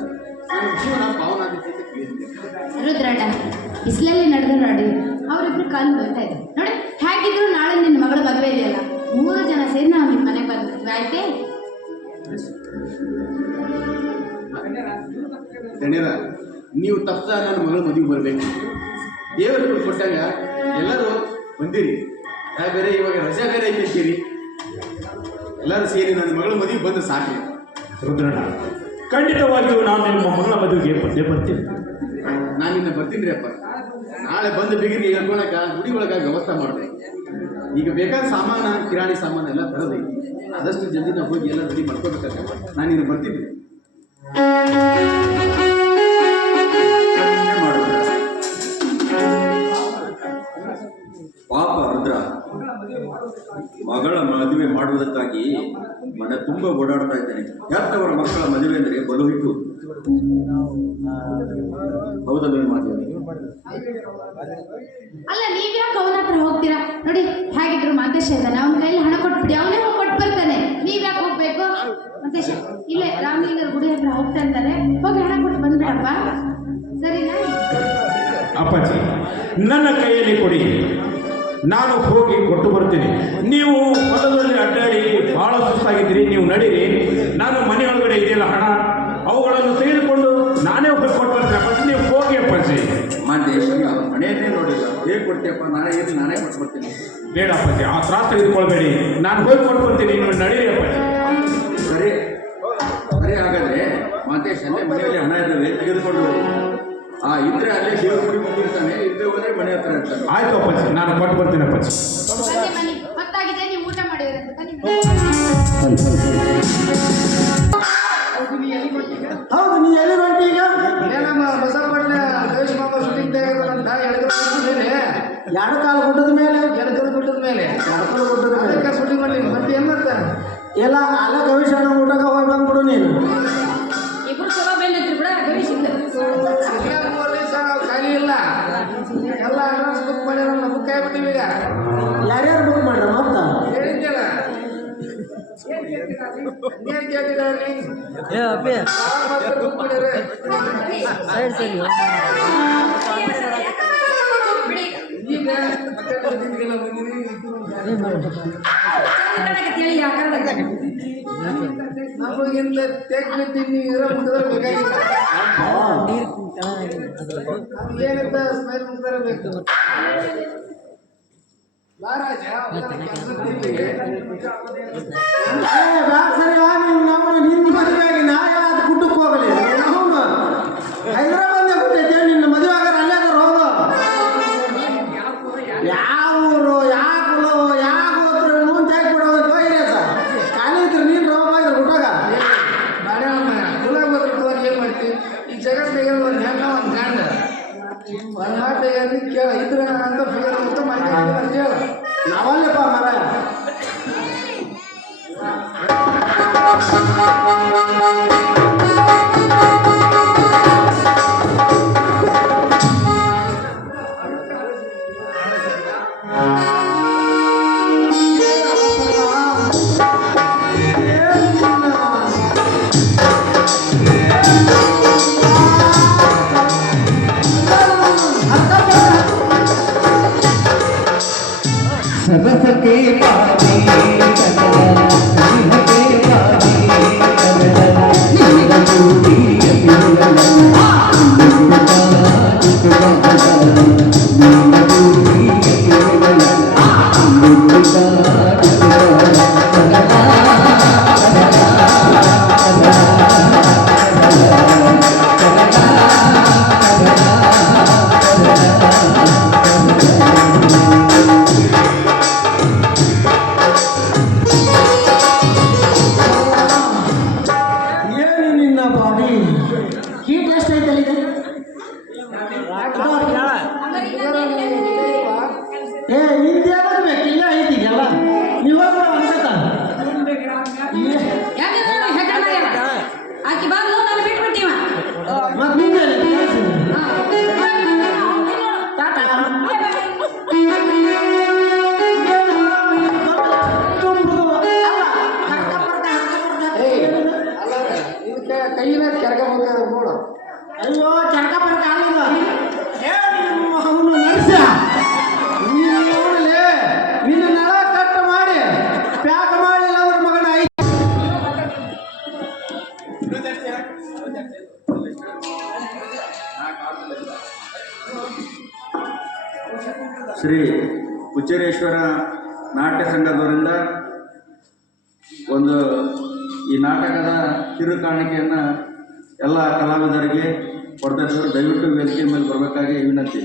ನನ್ನ ಜೀವನ ಪಾವನಾದಿತ್ಯ ಅಂತ ಕೇಳಿದ್ದೆ. ರುದ್ರಣ್ಣ, ಬಿಸಿಲಲ್ಲಿ ನಡೆದು ನೋಡಿ ಅವರಿಬ್ರು ಕಾಲು ಬರ್ತಾ ಇದೆ ನೋಡಿ. ಹೇಗಿದ್ರು ನಾಳೆ ನಿನ್ನ ಮಗಳ ಮದುವೆ ಇದೆಯಲ್ಲ, 3 ಜನ ಸೇರಿ ನಾವು ನಿಮ್ಮ ಮನೆಗೆ ಬಂದ್ವಿ, ಆಯ್ತೇ? ಗಣ್ಯರ, ನೀವು ತಪ್ಪ ನನ್ನ ಮಗಳ ಮದುವೆ ಬರಬೇಕು. ದೇವರು ಕೊಟ್ಟಾಗ ಎಲ್ಲರೂ ಬಂದಿರಿ. ಬೇರೆ ಇವಾಗ ರಜೆ ಬೇರೆ ಐತಿರ್ತೀರಿ. ಎಲ್ಲರೂ ಸೇರಿ ನನ್ನ ಮಗಳ ಮದುವೆ ಬಂದು ಸಾಕಿ. ರುದ್ರಣ್ಣ, ಖಂಡಿತವಾಗಿಯೂ ನಾನು ನಿಮ್ಮ ಮಗಳ ಮದುವೆಗೆ ಬಂದೇ ಬರ್ತೀನಿ. ನಾನು ಇನ್ನು ಬರ್ತೀನಿ ರೀ ಅಪ್ಪ. ನಾಳೆ ಬಂದು ಬಿಗಿರಿ ಹೇಳ್ಕೊಳಕ ಗುಡಿ ಒಳಗೆ ವ್ಯವಸ್ಥೆ ಮಾಡ್ತೀನಿ. ಈಗ ಬೇಕಾದ ಸಾಮಾನ, ಕಿರಾಣಿ ಸಾಮಾನು ಎಲ್ಲ ತರೋದೈತಿ. ಆದಷ್ಟು ಜಲ್ದಿ ನಾವು ಹೋಗಿ ಎಲ್ಲ ರೆಡಿ ಮಾಡ್ಕೋಬೇಕಾಗ ನಾನು ಇನ್ನು ಬರ್ತೀನಿ. ಪಾಪ ರುದ್ರ, ಮಗಳ ಮದುವೆ ಮಾಡುವುದಕ್ಕಾಗಿ ಮನೆ ತುಂಬ ಓಡಾಡ್ತಾ ಇದ್ದೇನೆ. ಹೆತ್ತವರ ಮಕ್ಕಳ ಮದುವೆ ಅಂದರೆ ಬಲುಹಿಟ್ಟು. ಹೌದಲ್ವೇ ಮಾದೇವಿ? ಅಲ್ಲ, ನೀವ್ಯಾಕೆ ಅವನ ಹತ್ರ ಹೋಗ್ತೀರಾ? ನೋಡಿ, ಹೇಗಿದ್ರು ಮಾಂತೇಶ ಇದ್ದಾನೆ, ಅವನ ಕೈಯಲ್ಲಿ ಹಣ ಕೊಟ್ಬಿಡಿ, ಅವನೇ ಹೋಗಿ ಕೊಟ್ಟು ಬರ್ತಾನೆ. ನೀವ್ಯಾಕೆ ಹೋಗ್ಬೇಕು? ಮಾಂತೇಶ ಇಲ್ಲೇ ರಾಮಲಿಂಗರ ಗುಡಿ ಹತ್ರ ಹೋಗ್ತಾ ಇರ್ತಾರೆ, ಹೋಗಿ ಹಣ ಕೊಟ್ಟು ಬಂದ್ಬಿಡಪ್ಪ, ಸರಿನಾ? ಅಪ್ಪಾಜಿ, ನನ್ನ ಕೈಯಲ್ಲಿ ಕೊಡಿ, ನಾನು ಹೋಗಿ ಕೊಟ್ಟು ಬರ್ತೀನಿ. ನೀವು ಹೊಲದಲ್ಲಿ ಅಡ್ಡಾಡಿ ಭಾಳ ಸುಸ್ತಾಗಿದ್ದೀರಿ, ನೀವು ನಡೀರಿ. ನಾನು ಮನೆಯೊಳಗಡೆ ಇದೆಯಲ್ಲ ಹಣ, ಅವುಗಳನ್ನು ತೆಗೆದುಕೊಂಡು ನಾನೇ ಹೋಗಿ ಕೊಟ್ಟು ಬರ್ತೀನಿ. ಅಪ್ಪಾಜಿ, ನೀವು ಹೋಗಿ ಅಪ್ಪಾಜಿ. ಮಾದೇಶ್, ಮನೆಯನ್ನೇ ನೋಡಿಲ್ಲ, ಹೇಗೆ ಕೊಡ್ತೀಯಪ್ಪ? ನಾನೇ ಕೊಟ್ಟು ಬರ್ತೀನಿ. ಬೇಡ ಅಪ್ಪಾಜಿ, ಆ ತ್ರಾಸ ತೆಗೆದುಕೊಳ್ಬೇಡಿ, ನಾನು ಹೋಗಿ ಕೊಟ್ಟು ಬರ್ತೀನಿ, ನೀವು ನಡೀರಿ ಅಪ್ಪಾಜಿ. ಸರಿ ಸರಿ, ಹಾಗಾದ್ರೆ ಮಾತೇಶ್ ಅಲ್ಲೇ ಮನೆಯಲ್ಲಿ ಹಣ ಇದ್ದಾವೆ, ತೆಗೆದುಕೊಂಡು ಇದ್ರೆ ಅಲ್ಲೇ ದೇವ್ರ ಗುಡಿ ಬಂದಿರ್ತಾನೆ, ಇದ್ರೆ ಹೋದ್ರೆ ಮನೆ ಹತ್ರ ಇರ್ತಾನೆ. ಆಯ್ತು ಅಪ್ಪಾಜಿ, ನಾನು ಕೊಟ್ಟು ಬರ್ತೀನಿ ಅಪ್ಪಾಜಿ. ಬನ್ನಿ ಬನ್ನಿ, ಹೊತ್ತಾಗಿದೆ, ನೀವು ಊಟ ಮಾಡಿದ್ರಂತೆ, ಬನ್ನಿ. ಹೌದು, ನೀ ಎಲ್ಲಿ ಬಂದಿ ಈಗ? ಏನಮ್ಮ ಬಸವಪಟ್ಟಣ ದೇಶ ಮಾಮ ಶೂಟಿಂಗ್ ತೆಗೆದಂತ ಎಳ್ಕೊಂಡು ಗುಡ್ಡದ ಮೇಲೆ ಎಡಕಲ್ ಬಿಟ್ಟದ ಮೇಲೆ ಎಡಕಲ್ ಗುಡ್ಡದ ಮೇಲೆ ಅದಕ್ಕೆ ಸುಟ್ಟಿ ಮಾಡಿ ಮತ್ತೆ ಏನ್ ಮಾಡ್ತಾನೆ ಎಲ್ಲ ಅಲ್ಲ ಗವಿಶಣ್ಣ ಊಟಕ್ಕೆ ಹೋಗಿ ಬಂದ್ಬಿಡು ನೀನು. ಇಬ್ರು ಚಲೋ ಬೆನ್ನತ್ರಿ ಬಿಡ ಗವಿಸಿದ್ದ 3 ದಿವಸ ಖಾಲಿ ಇಲ್ಲ ಎಲ್ಲ ಅಡ್ವಾನ್ಸ್ ಬುಕ್ ಮಾಡ್ಯಾರಲ್ಲ ಬುಕ್ ಆಗ್ಬಿಟ್ಟಿವಿ ಈಗ ಯಾರ್ಯಾರು ಬುಕ್ ಮಾಡ್ರ ಮತ್ತ ಹೇಳಿದ್ದೆಲ್ಲ ಏನ್ ಕೇಳಿದಾರೆ ಬುಕ್ ಮಾಡ್ಯಾರೆ ಈಗ ನಮಗಿಂತ ತೆಗ್ ಬಿದ್ದೀನಿ ಇರೋ ಮುಗಿದ್ರೆ ಬೇಕಾಗಿಲ್ಲ ಏನಂತ ಸ್ಮೈಲ್ ಮುಗಿದ್ರೆ ಬೇಕು ಮಹಾರಾಜ ಸರಿ ನಿನ್ನ ಮದುವೆಯಾಗಿ ನಾ ಯಾವ್ದು ಗುಡ್ಡಕ್ಕೆ ಹೋಗಲಿ ಅವನು ಹೈದರಾಬಾದ್ ಬಿಟ್ಟೈತೆ ನಿನ್ನ ಮದುವೆ ಆಗಾರ ಅಲ್ಲೇ ಅದಾರ ಹೋಗು ಯಾವ ಊರು ಯಾವ ಕುಲು ಯಾವ ಗೋತ್ರ ಅಂತ ಯಾಕೆ ಬಿಡೋದು ಹೋಗಿರಿ ಸರ್ ಖಾಲಿ ಇದ್ರೆ ನೀನು ರೋಗ ಗುಡ್ಡಾಗ ಕುಲ ಗೊತ್ತಿರ್ತವಾಗ ಏನ್ ಮಾಡ್ತೀವಿ ಈ ಜಗತ್ತಿಗೆ ಒಂದು ಹೆಣ್ಣ ಒಂದು ಗಂಡ ಒಂದು ಮಾತಿಗೆ ಕೇಳ ಇದ್ರೆ ಅಂತ ಫಿಗರ್ ಅಂತ ಮನೆ ಅಂತ ಹೇಳ ನಾವಲ್ಲಪ್ಪ ಮರ ಸರಸಕ್ಕೆ ಪಾದಿ ಕನ್ನಡ ಕೈನ ಕೆರಗ ನೋಡು ಅಯ್ಯೋ ಚರ್ಕ ಪರ್ಕ ಅಲ್ಲ ಅವನು ನಡೆಸ ನೀನುಲೇ ನಿನ್ನ ನಳ ಕಟ್ ಮಾಡಿ ಪ್ಯಾಕ್ ಮಾಡಿಲ್ಲ ಅವ್ರ ಮಗನ ಶ್ರೀ ಹುಚ್ಚೇರೇಶ್ವರ ನಾಟ್ಯ ಸಂಘದವರಿಂದ ಒಂದು ಈ ನಾಟಕದ ಕಿರು ಕಾಣಿಕೆಯನ್ನು ಎಲ್ಲ ಕಲಾವಿದರಿಗೆ ಕೊಡ್ತಾ ಇದ್ದವರು ದಯವಿಟ್ಟು ವೇದಿಕೆ ಮೇಲೆ ಬರಬೇಕಾಗಿ ವಿನಂತಿ.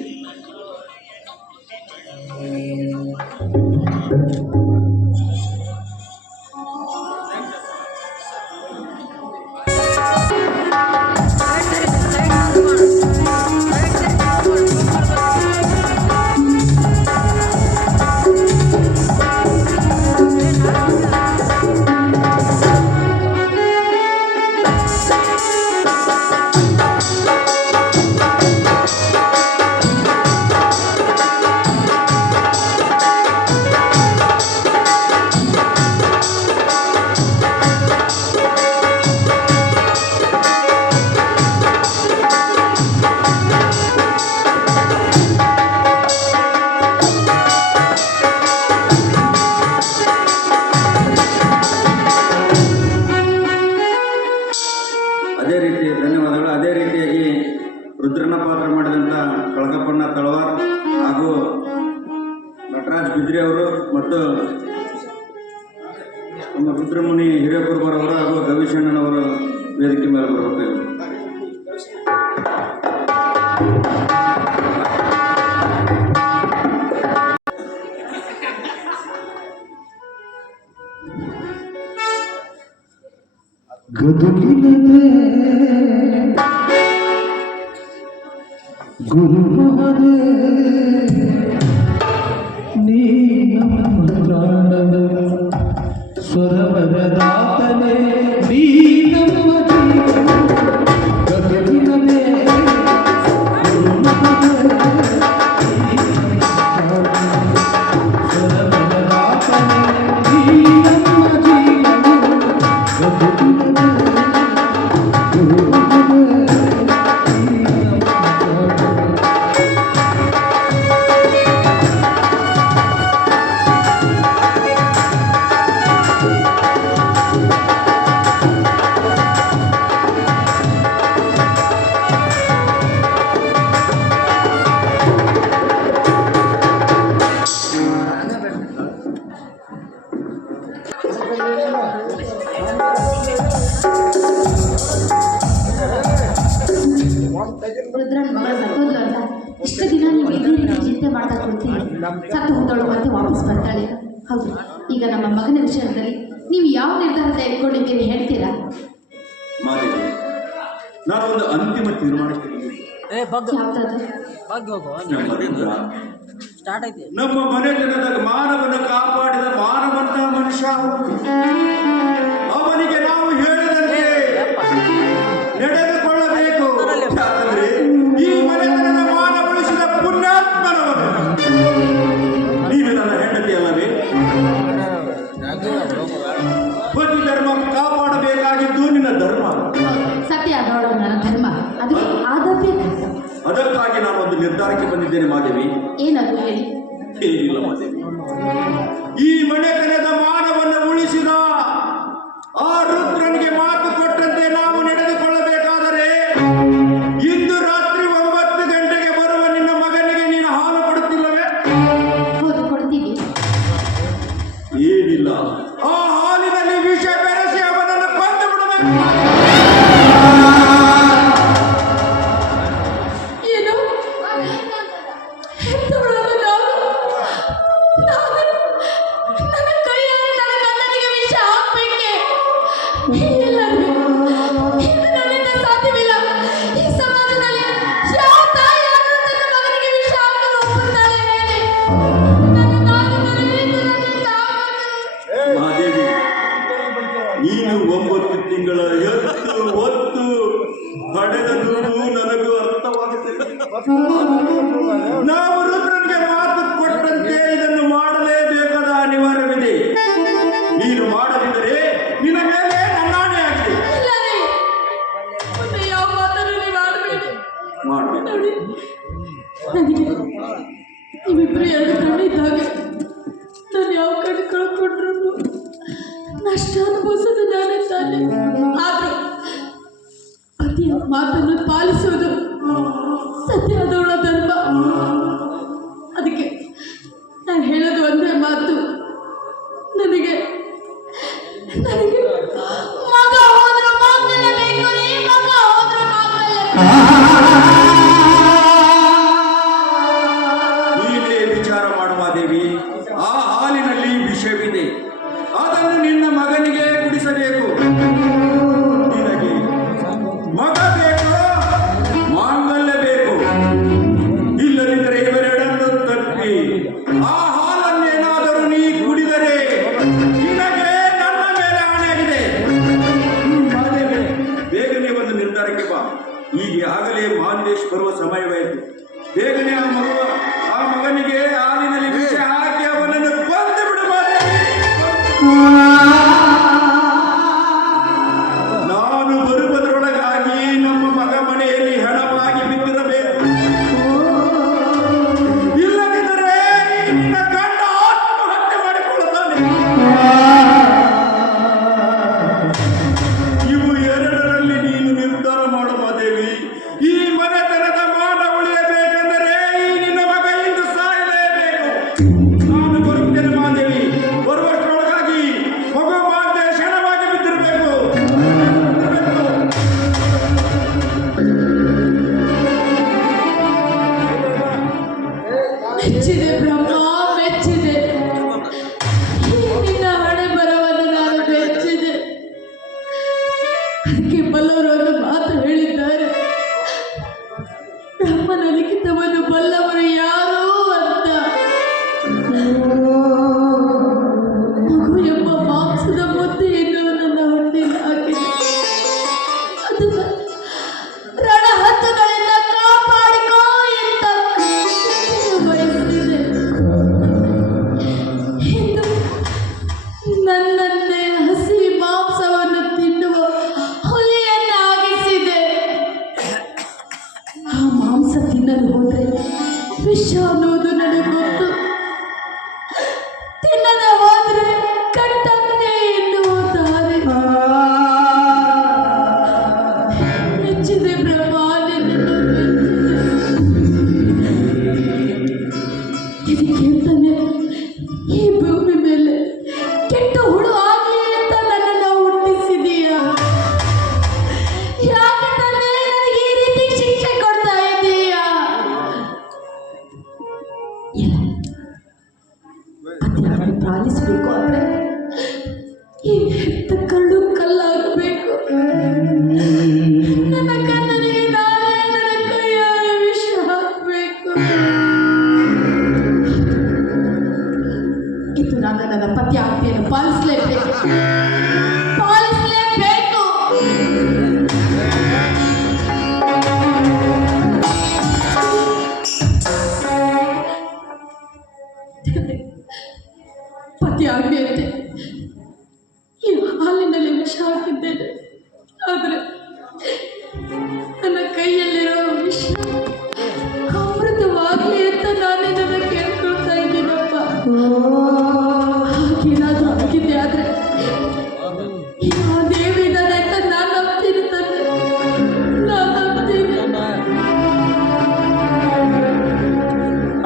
ಅದೇ ರೀತಿ ಧನ್ಯವಾದಗಳು. ಅದೇ ರೀತಿಯಾಗಿ ರುದ್ರನ ಪಾತ್ರ ಮಾಡಿದಂಥ ಕಳಕಪ್ಪಣ್ಣ ತಳವಾರ್ ಹಾಗೂ ನಟರಾಜ್ ಬಿದ್ರಿ ಅವರು ಮತ್ತು ನಮ್ಮ ರುದ್ರಮುನಿ ಹಿರೇಕುರ್ಬರವರು ಹಾಗೂ ಗವಿಶಣ್ಣನವರು ವೇದಿಕೆ ಮೇಲೆ ಬರಬೇಕಾಗಿದೆ. ಗದುಗಿನದೆ ಗುರುಮಹದೇ ಸ್ವರವರದಾತನೇ ನೀ ನಮ್ಮ ಜಗತ್ತಿನ ಮೇಲೆ ಸ್ವರವರದಾತನೇ ನೀ ನಮ್ಮ ಜೀವನ ಜಗತ್ತಿನ ರುದ್ರನ್ ಮಗಳು ಸತ್ತೋದ್ಲು ಅಂತ ಇಷ್ಟು ದಿನ ನೀವು ಇದೇ ರೀತಿ ಚಿಂತೆ ಮಾಡ್ತಾ ಕೊಡ್ತೀವಿ. ಸತ್ತು ಹೋದವಳು ಮತ್ತೆ ವಾಪಸ್ ಬರ್ತಾಳೆ. ಹೌದು, ಈಗ ನಮ್ಮ ಮಗನ ವಿಷಯದಲ್ಲಿ ನೀವು ಯಾವ ನಿರ್ಧಾರ ತೆಗೆದುಕೊಂಡಿದ್ದೀರಿ ಹೇಳ್ತೀರಾ? ಮಾದೇವಿ, ನಾನೊಂದು ಅಂತಿಮ ತೀರ್ಮಾನಕ್ಕೆ ಯಾವ್ದಾದ್ರು? ನಮ್ಮ ಮನೆತನದ ಮಾನವನ ಕಾಪಾಡಿದ ಮಾನವಂತ ಮನುಷ್ಯ ಅವನಿಗೆ ನಾವು ಹೇಳಿದಂತೆ ನಡೆದುಕೊಳ್ಳಬೇಕು. ಯಾಕಂದ್ರೆ ಈ ಮನೆತನದ ಮಾನ ಉಳಿಸಿದ ಪುಣ್ಯಾತ್ಮನವನು. ನೀನು ನನ್ನ ಹೆಂಡತಿ ಅಲ್ಲವೇ? ಪತಿ ಧರ್ಮ ಕಾಪಾಡಬೇಕಾಗಿದ್ದು ನಿನ್ನ ಧರ್ಮ. ಸತ್ಯ ಆದವಳು ನನ್ನ ಧರ್ಮ, ಅದು ಆದವ್ಯ. ಅದಕ್ಕಾಗಿ ನಾನೊಂದು ನಿರ್ಧಾರಕ್ಕೆ ಬಂದಿದ್ದೇನೆ ಮಾದೇವಿ. ಏನದು ಹೇಳಿ? ಏನಿಲ್ಲ ಮಾದೇವಿ, ಈ ಮನೆತನದ ಮಾನವನ್ನು ಉಳಿಸಿದ ಆ ರುದ್ರನಿಗೆ ಮಾತು ಕೊಟ್ಟಂತೆ ನಾವು ನಡೆದುಕೊಳ್ಳಬೇಕಾದರೆ ಇಂದು ರಾತ್ರಿ 9 ಗಂಟೆಗೆ ಬರುವ ನಿನ್ನ ಮಗನಿಗೆ ನೀನು ಹಾಲು ಕೊಡುತ್ತಿಲ್ಲವೇ? ಹೌದು, ಕೊಡ್ತೀವಿ. ಏನಿಲ್ಲ, ಆ ಹಾಲಿನಲ್ಲಿ ವಿಷ ಬೆರೆಸಿ ಅವನನ್ನು ಕೊಂದು ಬಿಡಬೇಕು. ಏನು? ಹೆತ್ತವಳಾದ ನಾನು ನನ್ನ ಕೈಯಲ್ಲಿ ನನ್ನ ಗಂಡನಿಗೆ ವಿಷ ಹಾಕ್ಬೇಕೆ? ಇಲ್ಲ, ಇದು ನನ್ನಿಂದ ಸಾಧ್ಯವಿಲ್ಲ. ಈ ಸಮಾಜದಲ್ಲಿ ಯಾವ ತಾಯಿಯಾದರೂ ತನ್ನ ಮಗನಿಗೆ ವಿಷ ಹಾಕಲು ಒಪ್ಪುತ್ತಾಳೆ ಹೇಳಿ? ನಾನು ದಯವಿಟ್ಟು ನನ್ನಿಂದ ಆಗದು. ಮಾದೇವಿ, ನೀನು 9 ತಿಂಗಳ ಎತ್ತು ಒತ್ತು ಪಡೆದದ್ದು ನನಗೂ ಅರ್ಥವಾಗುತ್ತಿಲ್ಲ. ನಾವು ರುದ್ರನಿಗೆ ಮಾತು ಕೊಟ್ಟಂತೆ ಇದನ್ನು ಮಾಡಲೇಬೇಕಾದ ಅನಿವಾರ್ಯವಿದೆ. ನೀನು ಮಾಡದಿದ್ದರೆ ನಿನ್ನ ಮೇಲೆ ನನ್ನಾಣೆಯಾಗಿದೆ. ಇಲ್ಲ ರೀ, ಮುಂದೆ ಯಾವ ಮಾತನ್ನು ನೀವು ಆಡಬೇಡಿ. ಮಾಡಬೇಕು. ನೋಡಿ, ನನಗೆ ನೀವಿಬ್ಬರು 2 ಕಣ್ಣಿದ್ದಾಗ ನಾನು ಯಾವ ಕಣ್ಣು ಕಳ್ಕೊಂಡ್ರು ನಷ್ಟ ಅನುಭವಿಸೋದು ನಾನೇ ತಾನೆ. ಆದರೂ ಪತಿಯ ಮಾತನ್ನು ಪಾಲಿಸೋದು ಸತ್ಯವಾದವಳ ಧರ್ಮ. ಅದಕ್ಕೆ ನಾನು ಹೇಳೋದು ಒಂದೇ ಮಾತು, ನನಗೆ ನನಗೆ ಮಗ ಹೋದ್ರು ಮಾಂಗಲ್ಯ ಬೇಕು ರೀ, ಮಗ ಹೋದ್ರು ಮಾಂಗಲ್ಯ ನೀನೇ ವಿಚಾರ ಮಾಡು ಮಾದೇವಿ. ಆ ಹಾಲಿನಲ್ಲಿ ವಿಷವಿದೆ, ಅದನ್ನು ನಿನ್ನ ಮಗನಿಗೆ ಕುಡಿಸಬೇಕು. ನಿನಗೆ ಮಗ ಬೇಕು, ಮಾಂಗಲ್ಯ ಬೇಕು. ಇಲ್ಲದಿದ್ದರೆ ಇವೆರಡನ್ನು ತಪ್ಪಿ ಆ ಹಾಲನ್ನೇನಾದರೂ ನೀ ಕುಡಿದರೆ ನಿನಗೆ ನನ್ನ ಮೇಲೆ ಆಣೆಯಾಗಿದೆ. ಮಾದೇವಿ, ಬೇಗನೆ ಒಂದು ನಿರ್ಧಾರಕ್ಕೆ ಬಾ. ಈಗ ಆಗಲೇ ಮಾಂದೇಶ್ ಬರುವ ಸಮಯವಾಯಿತು. ಬೇಗನೆ ಆ ಮಗನಿಗೆ ಹಾಲಿನಲ್ಲಿ ವಿಷ ಹಾಕಿ ಅವನನ್ನು ಕೊಂದು ಬಿಡು ಮಾದೇವಿ. ಪತಿಯಾಗಿ ಪಾಲಿಸಬೇಕು ಅಂದ್ರೆ ಈ ಹೆತ್ತ ಕರಡು ಕಲ್ಲಾಗಬೇಕು. ನನ್ನ ಕಣ್ಣನಿಗೆ ನಾನೇ ನನ್ನ ಕೈಯಾರೆ ವಿಷ ಹಾಕಬೇಕು. ಇದು ನಾನು ನನ್ನ ಪತಿ ಆಜ್ಞೆಯನ್ನು ಪಾಲಿಸಲೇಬೇಕು. ಪತಿ ಆಜ್ಞೆಯಂತೆ ಈ ಹಾಲಿನಲ್ಲಿ ವಿಷ ಹಾಕಿದ್ದೇನೆ. ಆದರೆ ನನ್ನ ಕೈಯಲ್ಲಿರೋ ವಿಷ ಅಮೃತವಾಗಲಿ ಅಂತ ನಾನೇ ನನ್ನ ಕೇಳ್ಕೊಳ್ತಾ ಇದ್ದೀನಪ್ಪ. ಹಾಗೇನಾದ್ರೂ ಆಗಿದ್ದೆ ಆದ್ರೆ ಯಾವ ದೇವಿದಾನೆ ಅಂತ ನಾನು ನಂಬ್ತೀನಿ ತಂದೆ, ನಾನು ನಂಬ್ತೀನಿ.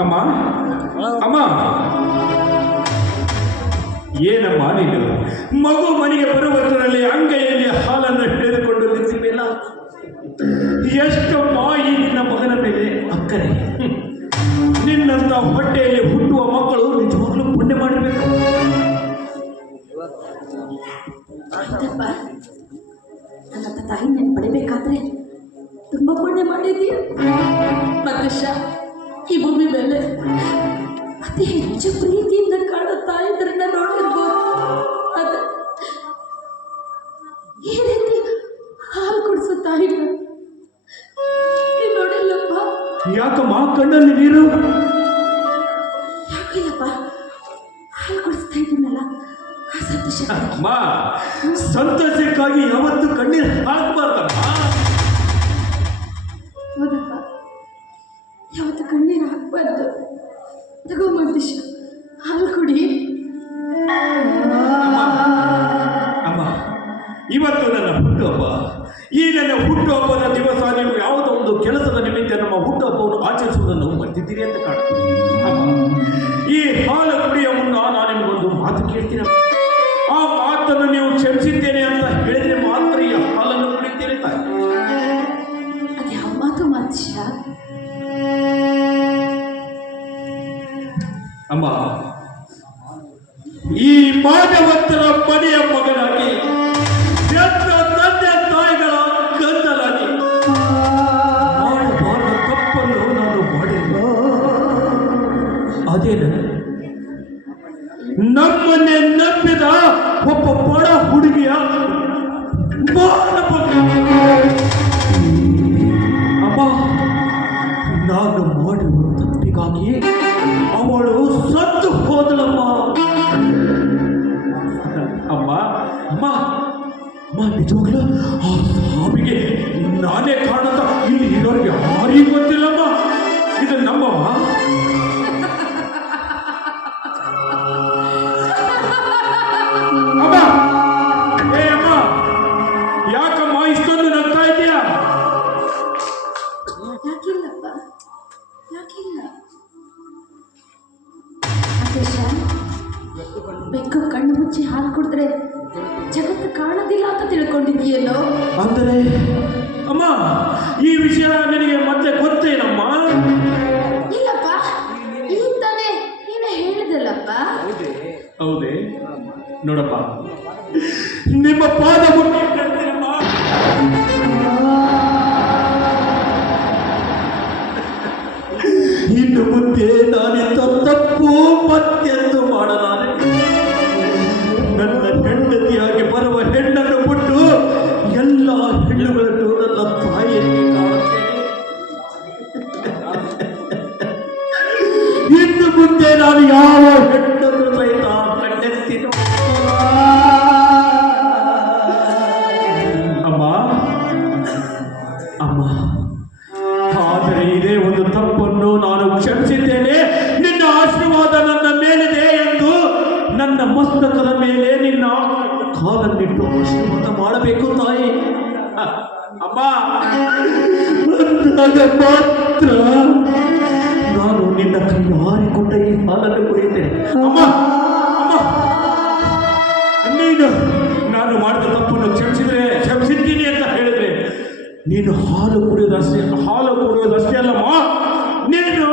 ಅಮ್ಮ ಅಮ್ಮ, ಏನಮ್ಮ ನೀನು ಮಗು ಮನೆಗೆ ಬರುವುದರಲ್ಲಿ ಅಂಗೈಯಲ್ಲಿ ಹಾಲನ್ನು ಹಿಡಿದುಕೊಂಡು ನಿಂತಿವೆಲ್ಲ. ಎಷ್ಟಮ್ಮ ಈ ನಿನ್ನ ಮಗನ ಮೇಲೆ ಅಕ್ಕರೆ. ನಿನ್ನಂತ ಹೊಟ್ಟೆಯಲ್ಲಿ ಹುಟ್ಟುವ ಮಕ್ಕಳು ನಿಜವಾಗ್ಲೂ ಪುಣ್ಯ ಮಾಡಬೇಕು. ಆಯ್ತಪ್ಪ, ನನ್ನ ತಾಯಿ ನಾನು ಪಡಿಬೇಕಾದ್ರೆ ತುಂಬ ಪುಣ್ಯ ಮಾಡಿದ್ದೀಯ. ಮನುಷ್ಯ ಈ ಭೂಮಿ ಮೇಲೆ ಅತಿ ಹೆಚ್ಚು ಪ್ರೀತಿಯಿಂದ ಕಾಣೋ ತಾಯಿದ್ರನ್ನ ನೋಡಿರ್ಬೋದು. ಅದು ಈ ರೀತಿ ಹಾಲು ಕುಡಿಸೋ ತಾಯಿನ ನೋಡಿಲ್ಲಪ್ಪ. ಯಾಕಮ್ಮ ಕಣ್ಣಲ್ಲಿ ನೀರು? ಯಾಕಿಲ್ಲಪ್ಪ, ಹಾಲು ಕುಡಿಸ್ತಾ ಇದ್ದೀನಲ್ಲ ಆ ಸಂತೋಷ. ಅಮ್ಮ, ಸಂತೋಷಕ್ಕಾಗಿ ಯಾವತ್ತು ಕಣ್ಣೀರು ಹಾಕಬಾರ್ದಮ್ಮ. ಹೌದಪ್ಪ, ಯಾವತ್ತು ಕಣ್ಣೀರು ಹಾಕಬಾರ್ದು. ತಗೋ ಮನುಷ್ಯ, ಹಾಲು ಕುಡಿ. ಅಮ್ಮ, ಇವತ್ತು ನನ್ನ ಹುಟ್ಟುಹಬ್ಬ. ಈ ನನ್ನ ಹುಟ್ಟುಹಬ್ಬದ ದಿವಸ ನೀವು ಯಾವುದೋ ಒಂದು ಕೆಲಸದ ನಿಮಿತ್ತ ನಮ್ಮ ಹುಟ್ಟುಹಬ್ಬವನ್ನು ಆಚರಿಸುವುದನ್ನು ಮರ್ತಿದ್ದೀರಿ ಅಂತ ಕಾಣುತ್ತೆ. ಅಮ್ಮ, ಈ ಹಾಲು ಕುಡಿಯ ಮುನ್ನ ನಾನು ನಿಮಗೊಂದು ಮಾತು ಕೇಳ್ತೀನಿ. ಆ ಮಾತನ್ನು ನೀವು ಕ್ಷಮಿಸಿದ್ದೇನೆ ಅಂತ ಹೇಳಿದ್ರೆ ಮಾತ್ರ ಈ ಹಾಲನ್ನು ಕುಡಿತೀರಿ ತಾಯಿ. ಅದು ಯಾವ ಮಾತು ಮನುಷ್ಯ? ಅಮ್ಮ, ಈ ಮಾನವಂತರ ಮನೆಯ ಮಗನಾಗಿ ಹೆತ್ತ ತಂದೆ ತಾಯಿಗಳ ಗಂಡನಾಗಿ ಮಾಡಬಾರದ ತಪ್ಪನ್ನು ನಾನು ಮಾಡಿಲ್ಲ. ಅದೇನು, ನಮ್ಮನ್ನೇ ನಂಬಿದ ಒಬ್ಬ ಬಡ ಹುಡುಗಿಯ ಅಮ್ಮ, ನಾನು ಮಾಡುವ ತಪ್ಪಿಗಾಗಿ ಅವಳು ಸತ್ತು ಹೋದಳಮ್ಮ. ಅಮ್ಮ ಅಮ್ಮ ಅಮ್ಮ, ನಿಜವಾಗ್ಲೂ ಆ ಸಾವಿಗೆ ನಾನೇ ಕಾರಣದ ಇಲ್ಲಿ ಇರೋರಿಗೆ ಯಾರಿಗೂ ಗೊತ್ತಿಲ್ಲಮ್ಮ. ಇದು ನಮ್ಮಮ್ಮ. ಅಮ್ಮ, ಏ ಅಮ್ಮ, ಯಾಕಮ್ಮ ಇಷ್ಟೊಂದು ನಗ್ತಾ ಇದೆಯಾ? ಯಾಕಿಲ್ಲಪ್ಪ, ಯಾಕಿಲ್ಲ. ಆದೇಶ, ಬೆಕ್ಕು ಕಣ್ಣು ಮುಚ್ಚಿ ಹಾಲು ಕುಡಿದ್ರೆ ಜಗತ್ತು ಕಾಣೋದಿಲ್ಲ ಅಂತ ತಿಳ್ಕೊಂಡಿದ್ದೀಯಲ್ಲೋ? ಅಂದರೆ ಅಮ್ಮ, ಈ ವಿಷಯ ನಿನಗೆ ಮತ್ತೆ ಗೊತ್ತೇನಮ್ಮ? ಇಲ್ಲಪ್ಪ, ಈಗ ತಾನೇ ನೀನು ಹೇಳಿದಲ್ಲಪ್ಪ. ಹೌದೇ? ನೋಡಪ್ಪ, ನಿಮ್ಮ ಪಾದ ಮುಟ್ಟಿ ಕೇಳ್ತೀನಮ್ಮ. ಇನ್ನು ಮುಂದೆ ನಾನಿಂತ ತಪ್ಪು ಮತ್ತೆಂದು ಮಾಡಲಾರೆ. ನನ್ನ ಹೆಂಡತಿಯಾಗಿ ಬರುವ ಹೆಣ್ಣನ್ನು ಬಿಟ್ಟು ಎಲ್ಲ ಹೆಣ್ಣುಗಳನ್ನು ನನ್ನ ತಾಯಿಯಲ್ಲಿ ಕಾಣುತ್ತೇನೆ. ಇನ್ನು ಮುಂದೆ ನಾನು ಯಾವ ಹೆಣ್ಣನ್ನು ಸಹಿತ ಕಣ್ಣೆತ್ತಿನ. ಅಮ್ಮ ಅಮ್ಮ, ಆದರೆ ಇದೇ ಒಂದು ತಪ್ಪನ್ನು ನಾನು ಕ್ಷಮಿಸಿದ್ದೇನೆ. ನಿನ್ನ ಆಶೀರ್ವಾದ ನನ್ನ ಮೇಲಿದೆ ಎಂದು ನನ್ನ ಮಸ್ತಕದ ಮೇಲೆ ನಿನ್ನ ಕಾಲನ್ನಿಟ್ಟು ಆಶೀರ್ವಾದ ಮಾಡಬೇಕು ತಾಯಿ. ಅಮ್ಮ, ಅಂದಾಗ ಮಾತ್ರ ನಾನು ನಿನ್ನ ಕೈಯಾರಿಕೊಂಡ ಈ ಹಾಲನ್ನು ಕುಡಿಯುತ್ತೇನೆ. ಅಮ್ಮ ಅಮ್ಮ, ನೀನು ನಾನು ಮಾಡಿದ ತಪ್ಪನ್ನು ಕ್ಷಮಿಸಿದ್ದೀನಿ ಅಂತ ಹೇಳಿದ್ರೆ ನೀನು ಹಾಲು ಕುಡಿಯೋದಷ್ಟೇ ಅಲ್ಲಮ್ಮ, ನೀನು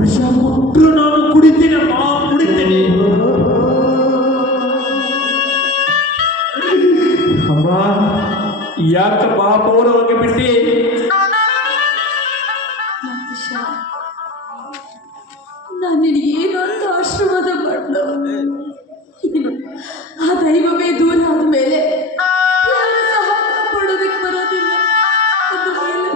ವಿಷ ಕೊಟ್ಟು ನಾನು ಕುಡಿತೀನಮ್ಮ, ಕುಡಿತೀನಿ. ಯಾಕಪ್ಪ ಬೋರ್ ಹೋಗಿ ಬಿಟ್ಟಿ? ನಾನು ನಿನಗೇನು ಅಂತ ಆಶೀರ್ವಾದ ಮಾಡಲು ಆ ದೈವವೇ ದೂರ ಆದ ಮೇಲೆ ಯಾರು ಸಹಾಯ ಪಡೋದಕ್ಕೆ ಬರೋದಿಲ್ಲ. ಅಂದ ಮೇಲೆ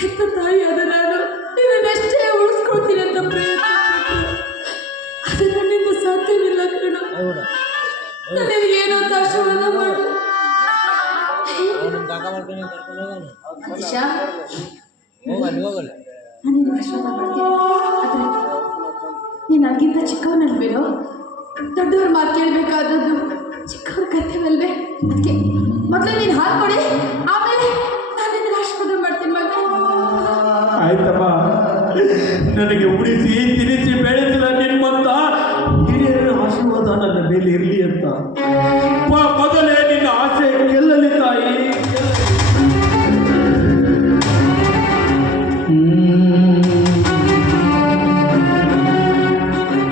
ಹೆತ್ತ ತಾಯಿಯಾದ ನಾನು ನಿನ್ನಷ್ಟೇ ಉಳಿಸ್ಕೊಳ್ತೀನಿ ಅಂತ ಪ್ರಯತ್ನ ಪಟ್ಟೆ. ಅದು ನನ್ನಿಂದ ಸಾಧ್ಯವಿಲ್ಲ ಕಣ. ನನಗೇನು ಅಂತ ಆಶೀರ್ವಾದ ಮಾಡಲು ನಾನಿನ್ನು ಆಶೀರ್ವಾದ ಮಾಡ್ತೀನಿ. ಆದರೆ ನೀನು ನನಗಿಂತ ಚಿಕ್ಕವನಲ್ವೇನೋ? ದೊಡ್ಡವ್ರ ಮಾತು ಕೇಳಬೇಕಾದದ್ದು ಚಿಕ್ಕವ್ರ ಕರ್ತವ್ಯವಲ್ವೇ? ಅದಕ್ಕೆ ಮೊದಲು ನೀನು ಹಾಕೊಡಿ, ಆಮೇಲೆ ನಾನು ನಿನಗೆ ಆಶೀರ್ವಾದ ಮಾಡ್ತೀನಿ ಮಗ. ಆಯ್ತಮ್ಮ, ನನಗೆ ಉಳಿಸಿ ತಿನಿಸಿ ಬೆಳೆಸಿದ ನಿಮ್ಮಂತ ಹಿರಿಯರ ಆಶೀರ್ವಾದ ನನ್ನ ಮೇಲೆ ಇರಲಿ ಅಂತ ಮೊದಲೇ ನಿನ್ನ ಆಸೆ ಗೆಲ್ಲಲಿ ತಾಯಿ.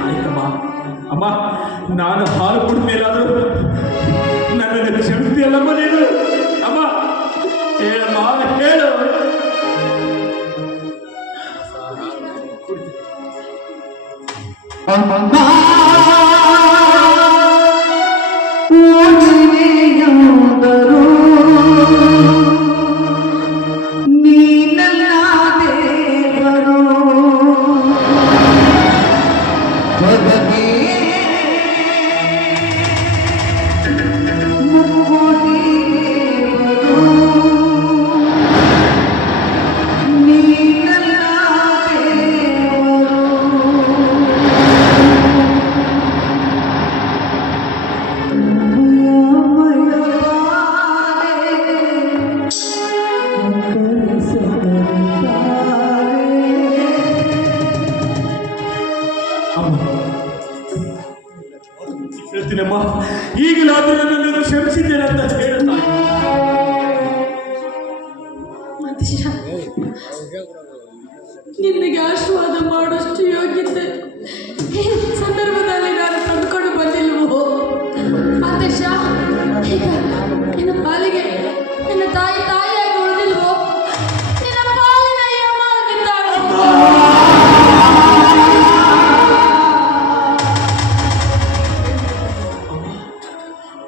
ಆಯ್ತಮ್ಮ. ಅಮ್ಮ, ನಾನು ಹಾಲು ಕುಡಿದ ಮೇಲಾದರೂ ನನ್ನನ್ನು ಕ್ಷಮಿಸ್ತೀಯಲ್ಲಮ್ಮ ನೀನು? ಅಮ್ಮ ಹೇಳಮ್ಮ, ಹೇಳು. ಹೇಳ್ತೀನಮ್ಮ, ಈಗಲಾದರೂ ನನ್ನನ್ನು ಕ್ಷಮಿಸಿದ್ದೇನೆ ಅಂತ ಹೇಳ್ತಾ ನಿನಗೆ ಆಶೀರ್ವಾದ ಮಾಡೋಷ್ಟು ಯೋಗ್ಯತೆ ಈ ಸಂದರ್ಭದಲ್ಲಿ ನಾನು ತಂದುಕೊಂಡು ಬಂದಿಲ್ವೋ? ಆದೇಶ ಈಗ ನಿನ್ನ ಪಾಲಿಗೆ ನಿನ್ನ ತಾಯಿಯಾಗಿ ಉಳಿದಿಲ್ವೋ? ನಿನ್ನ ಪಾಲಿನ ಯಮ ಆಗಿದ್ದಾಳೆ.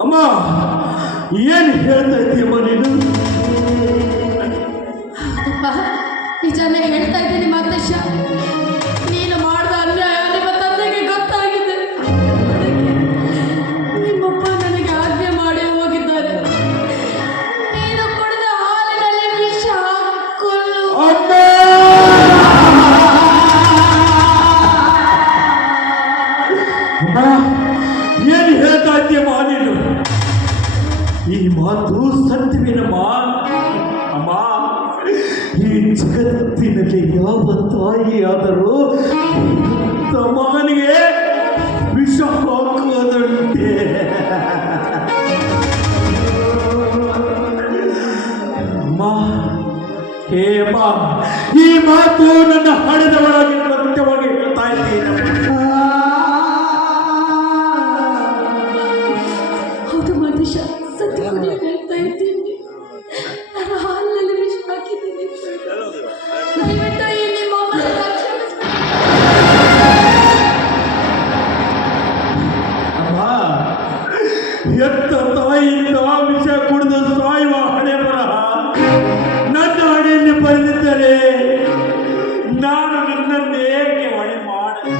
ಅಮ್ಮ, ಏನು ಹೇಳ್ತಾ ಇದ್ದೀಯಮ್ಮ ನೀನು? ಹೌದಪ್ಪ, ನಿಜಾನೇ ಹೇಳ್ತಾ ಇದ್ದೀನಿ ಮಾತೇಶ. ನೀನು ಮಾಡಿದ ಅನ್ಯಾಯ ನಿಮ್ಮ ತಂದೆಗೆ ಗೊತ್ತಾಗಿದೆ. ನಿಮ್ಮಪ್ಪ ನನಗೆ ಆಜ್ಞೆ ಮಾಡಿ ಹೋಗಿದ್ದಾರೆ. ನೀನು ಕುಡಿದ ಹಾಲಿನಲ್ಲಿ ವಿಷ ಹಾಕಲು. ಏನು ಹೇಳ್ತಾ ಇದ್ದೀಯಮ್ಮ ನೀನು? ಈ ಮಾತು ಸತ್ಯವೇನಮ್ಮ? ಅಮ್ಮ, ಈ ಜಗತ್ತಿನಲ್ಲಿ ಯಾವ ತಾಯಿಯಾದರೂ ಮಗನಿಗೆ ವಿಷ ಹಾಕುವುದಂತೆ? ಅಮ್ಮ, ಹೇ ಅಮ್ಮ, ಈ ಮಾತು ನನ್ನ ಹಣದವರಾಗಿ ಸತ್ಯವಾಗಿ ಹೇಳ್ತಾ ಇದ್ದೀನಿ. ಹೌದು ಮಾತೇಶ, ಸತ್ಯವಾಗಿ ಹೇಳ್ತಾ ಇದ್ದೀನಿ. ನಾನು ಹಾಲಿನಲ್ಲಿ ವಿಷ ಹಾಕಿದ್ದೀನಿ. ದಯವಿಟ್ಟು ಈ ನಿಮ್ಮ ಅಮ್ಮನನ್ನ ಕ್ಷಮಿಸಿ. ಅಮ್ಮ, ಎತ್ತ ತಾಯಿಯಿಂದ ವಿಷ ಕುಡಿದು ಸಾಯುವ ಹಣೆ ಬರಹ ನನ್ನ ಹಣೆಯಲ್ಲಿ ಬಂದಿದ್ದರೆ ನಾನು ನಿನ್ನನ್ನು ಏಕೆ ಹೊಣೆ ಮಾಡಿ?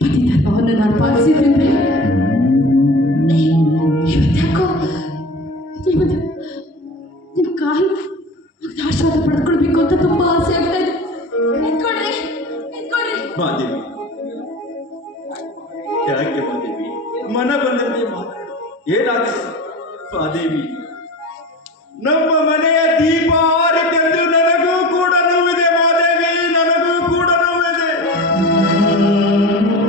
ಪತಿ ಧರ್ಮವನ್ನು ನಾನು ಪಾಲಿಸಿದ್ದೇನೆ. ಇವತ್ತ್ಯಾಕೋ ನಿಮ್ಮ ಕಾಲು ಆಶೀರ್ವಾದ ಪಡೆದುಕೊಳ್ಬೇಕು ಅಂತ ತುಂಬಾ ಆಸೆ ಆಗ್ತಾ ಇದೆ. ನಿಂತ್ಕೊಳ್ರಿ. ಮಾದೇವಿ, ಯಾಕೆ ಮಾದೇವಿ ಮನ ಬಂದಂತೆ ಮಾತಾಡು, ಏನಾಗಿದೆ ಮಾದೇವಿ? ನಮ್ಮ ಮನೆಯ ದೀಪ ಆರಿತೆಂದು ನನಗೂ ಕೂಡ ನೋವಿದೆ ಮಾದೇವಿ, ನನಗೂ ಕೂಡ ನೋವಿದೆ.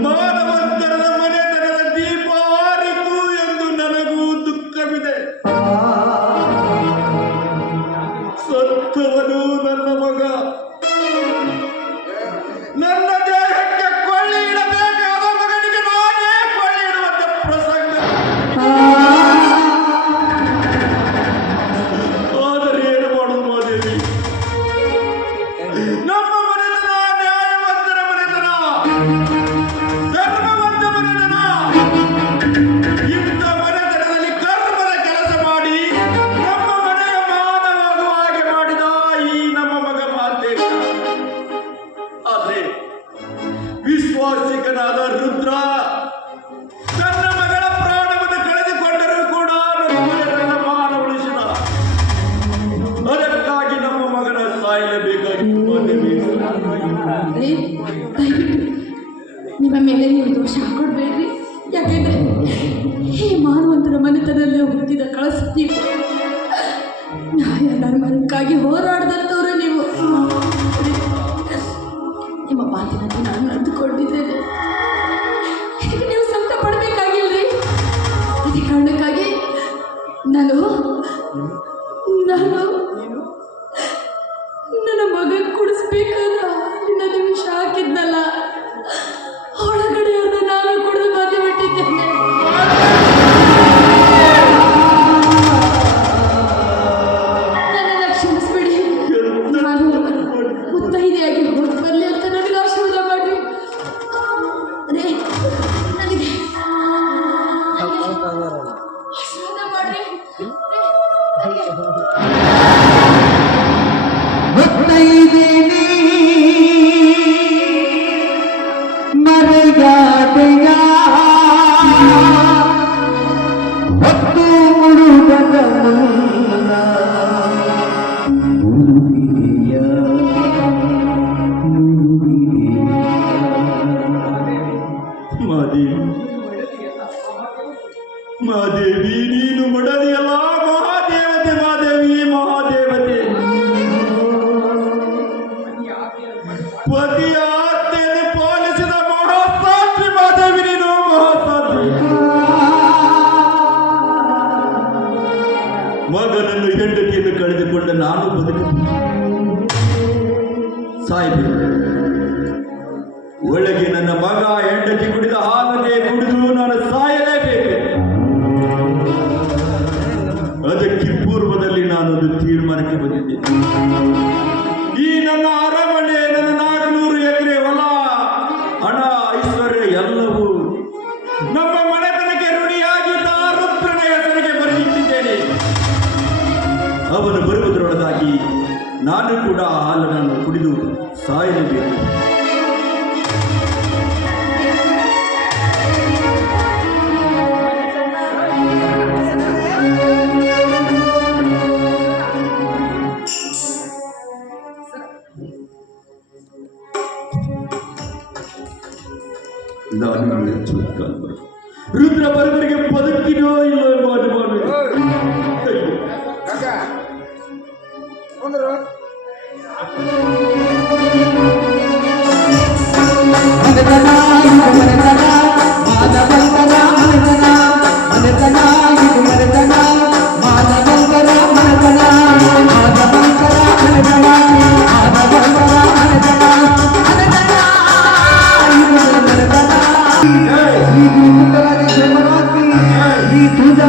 ಮಾನವಂತರದ ಮನೆತನದ ದೀಪ ಆರಿತು ಎಂದು ನನಗೂ ದುಃಖವಿದೆ. ಸತ್ತವನು ನನ್ನ ಮಗ, ನನ್ನ ದೇಹಕ್ಕೆ ಕೊಳ್ಳಿ ಇಡಬೇಕಾದ ಮಗನಿಗೆ ನಾನೇ ಕೊಳ್ಳಿ ಇಡುವಂತ ಪ್ರಸಂಗ. ಆದರೆ ಏನು ಮಾಡುವುದು ಮಾದೇವಿ? ನಮ್ಮ ಮನೆತನ ನ್ಯಾಯವಂತರ ಮನೆತನ, ಧರ್ಮವಂತ ಮನೆತನ. ಇಂಥ ಮನೆತನದಲ್ಲಿ ಕರ್ಮದ ಕೆಲಸ ಮಾಡಿ ನಮ್ಮ ಮನೆಯ ಮಾನವಾಗುವ ಹಾಗೆ ಮಾಡಿದ ಈ ನಮ್ಮ ಮಗ ಮಾತೇಶ. ಆದರೆ ವಿಶ್ವಾಸಿಕನಾದ ರುದ್ರ ತನ್ನ ಮಗಳ ಪ್ರಾಣವನ್ನು ಕಳೆದುಕೊಂಡರೂ ಕೂಡ ನಮ್ಮ ಮನೆತನದ ಮಾನ ಉಳಿಸಿದ. ಅದಕ್ಕಾಗಿ ನಮ್ಮ ಮಗನ ಸಾಯಲೇಬೇಕಾಗಿತ್ತು ಮಾದೇವಿ. ದಯವಿಟ್ಟು ನಿಮ್ಮ ಮೇಲೆ ನೀವು ದೋಷ ಹಾಕೊಡ್ಬೇಡ್ರಿ. ಯಾಕೆಂದ್ರೆ ಈ ಮಾನವಂತರ ಮನೆತನಲ್ಲೇ ಹುಟ್ಟಿದ ಕಳಸ್ತೀವಿ. ನ್ಯಾಯ ಧರ್ಮಕ್ಕಾಗಿ ಹೋರಾಡದಂಥವ್ರು ನೀವು. ನಿಮ್ಮ ಮಾತಿನಂತೆ ನಾನು ನಡೆದುಕೊಂಡಿದ್ದೇನೆ. ಇದಕ್ಕೆ ನೀವು ಸಂಕಟ ಪಡಬೇಕಾಗಿಲ್ರಿ. ಅದೇ ಕಾರಣಕ್ಕಾಗಿ ನಾನು ನನ್ನ ಮಗ ಕುಡಿಸ್ಬೇಕಾದ ಹಾಲಿನ ವಿಷ ಹಾಕಿದ್ನಲ್ಲ, ಒಳಗಡೆ ಅದು ನಾನು ಕುಡಿದು ಬಂದು ಬಿಟ್ಟಿದ್ದೇನೆ. ನನ್ನನ್ನು ಕ್ಷಮಿಸ್ಬಿಡಿ. ನಾನು ಮುತ್ತೈದೆಯಾಗಿ ಹೋಗಿ ಬರಲಿ ಅಂತ ನನಗೆ ಆಶೀರ್ವಾದ ಮಾಡಿ. ಅದೇ ನನಗೆ ಆಶೀರ್ವಾದ ಮಾಡ್ರಿ. ಗೊತ್ತೈದೇನೆ ಮರೆಯಾದೆಯ ಹೊತ್ತು ಮುಳುಗದ ಮುನ್ನ ಮುಳುಗಿದೆಯ ಮಾದೇವಿ, ಮಾದೇವಿ ನೀನು ಮಡದಿಯಲ್ಲ, ಮಹಾದೇವತೆ ಮಾದೇವಿ, ಮಹಾದೇವತೆ. ಪತಿಯ ಆಜ್ಞೆಯನ್ನು ಪಾಲಿಸಿದ ಮಹಾಸಾಧ್ವಿ ಮಾದೇವಿ ನೀನು, ಮಹಾಸಾಧ್ವಿ. ಮಗನನ್ನು ಹೆಂಡತಿಯನ್ನು ಕಳೆದುಕೊಂಡ ನಾನು ಬದುಕು ಸಾಯಬೇಕು. ಒಳಗೆ ನನ್ನ ಮಗ ಹೆಂಡತಿ ಕುಡಿದ ಹಾಲನ್ನೇ ಕುಡಿದು ನಾನು ಸಾಯಲೇಬೇಕು. ಅದಕ್ಕೆ ಪೂರ್ವದಲ್ಲಿ ನಾನೊಂದು ತೀರ್ಮಾನಕ್ಕೆ ಬಂದಿದ್ದೇನೆ. ಈ ನನ್ನ ಅರಮನೆ, ನನ್ನ 400 ಎಕರೆ ಹೊಲ, ಹಣ, ಐಶ್ವರ್ಯ ಎಲ್ಲವೂ ನಮ್ಮ ಮನೆತನಕ್ಕೆ ಋಣಿಯಾಗಿದ್ದ ರುದ್ರನ ಹೆಸರಿಗೆ ಬರೆದಿಟ್ಟಿದ್ದೇನೆ. ಅವನು ಬರುವುದರೊಳಗಾಗಿ ನಾನು ಕೂಡ ಆ ಹಾಲನ್ನು ಕುಡಿದು ಸಾಯಲೇಬೇಕು. ರುದ್ರ ಬರವರಿಗೆ ಬದುಕಿನೋ ಇಲ್ಲ ಮಾಡಿ तुझा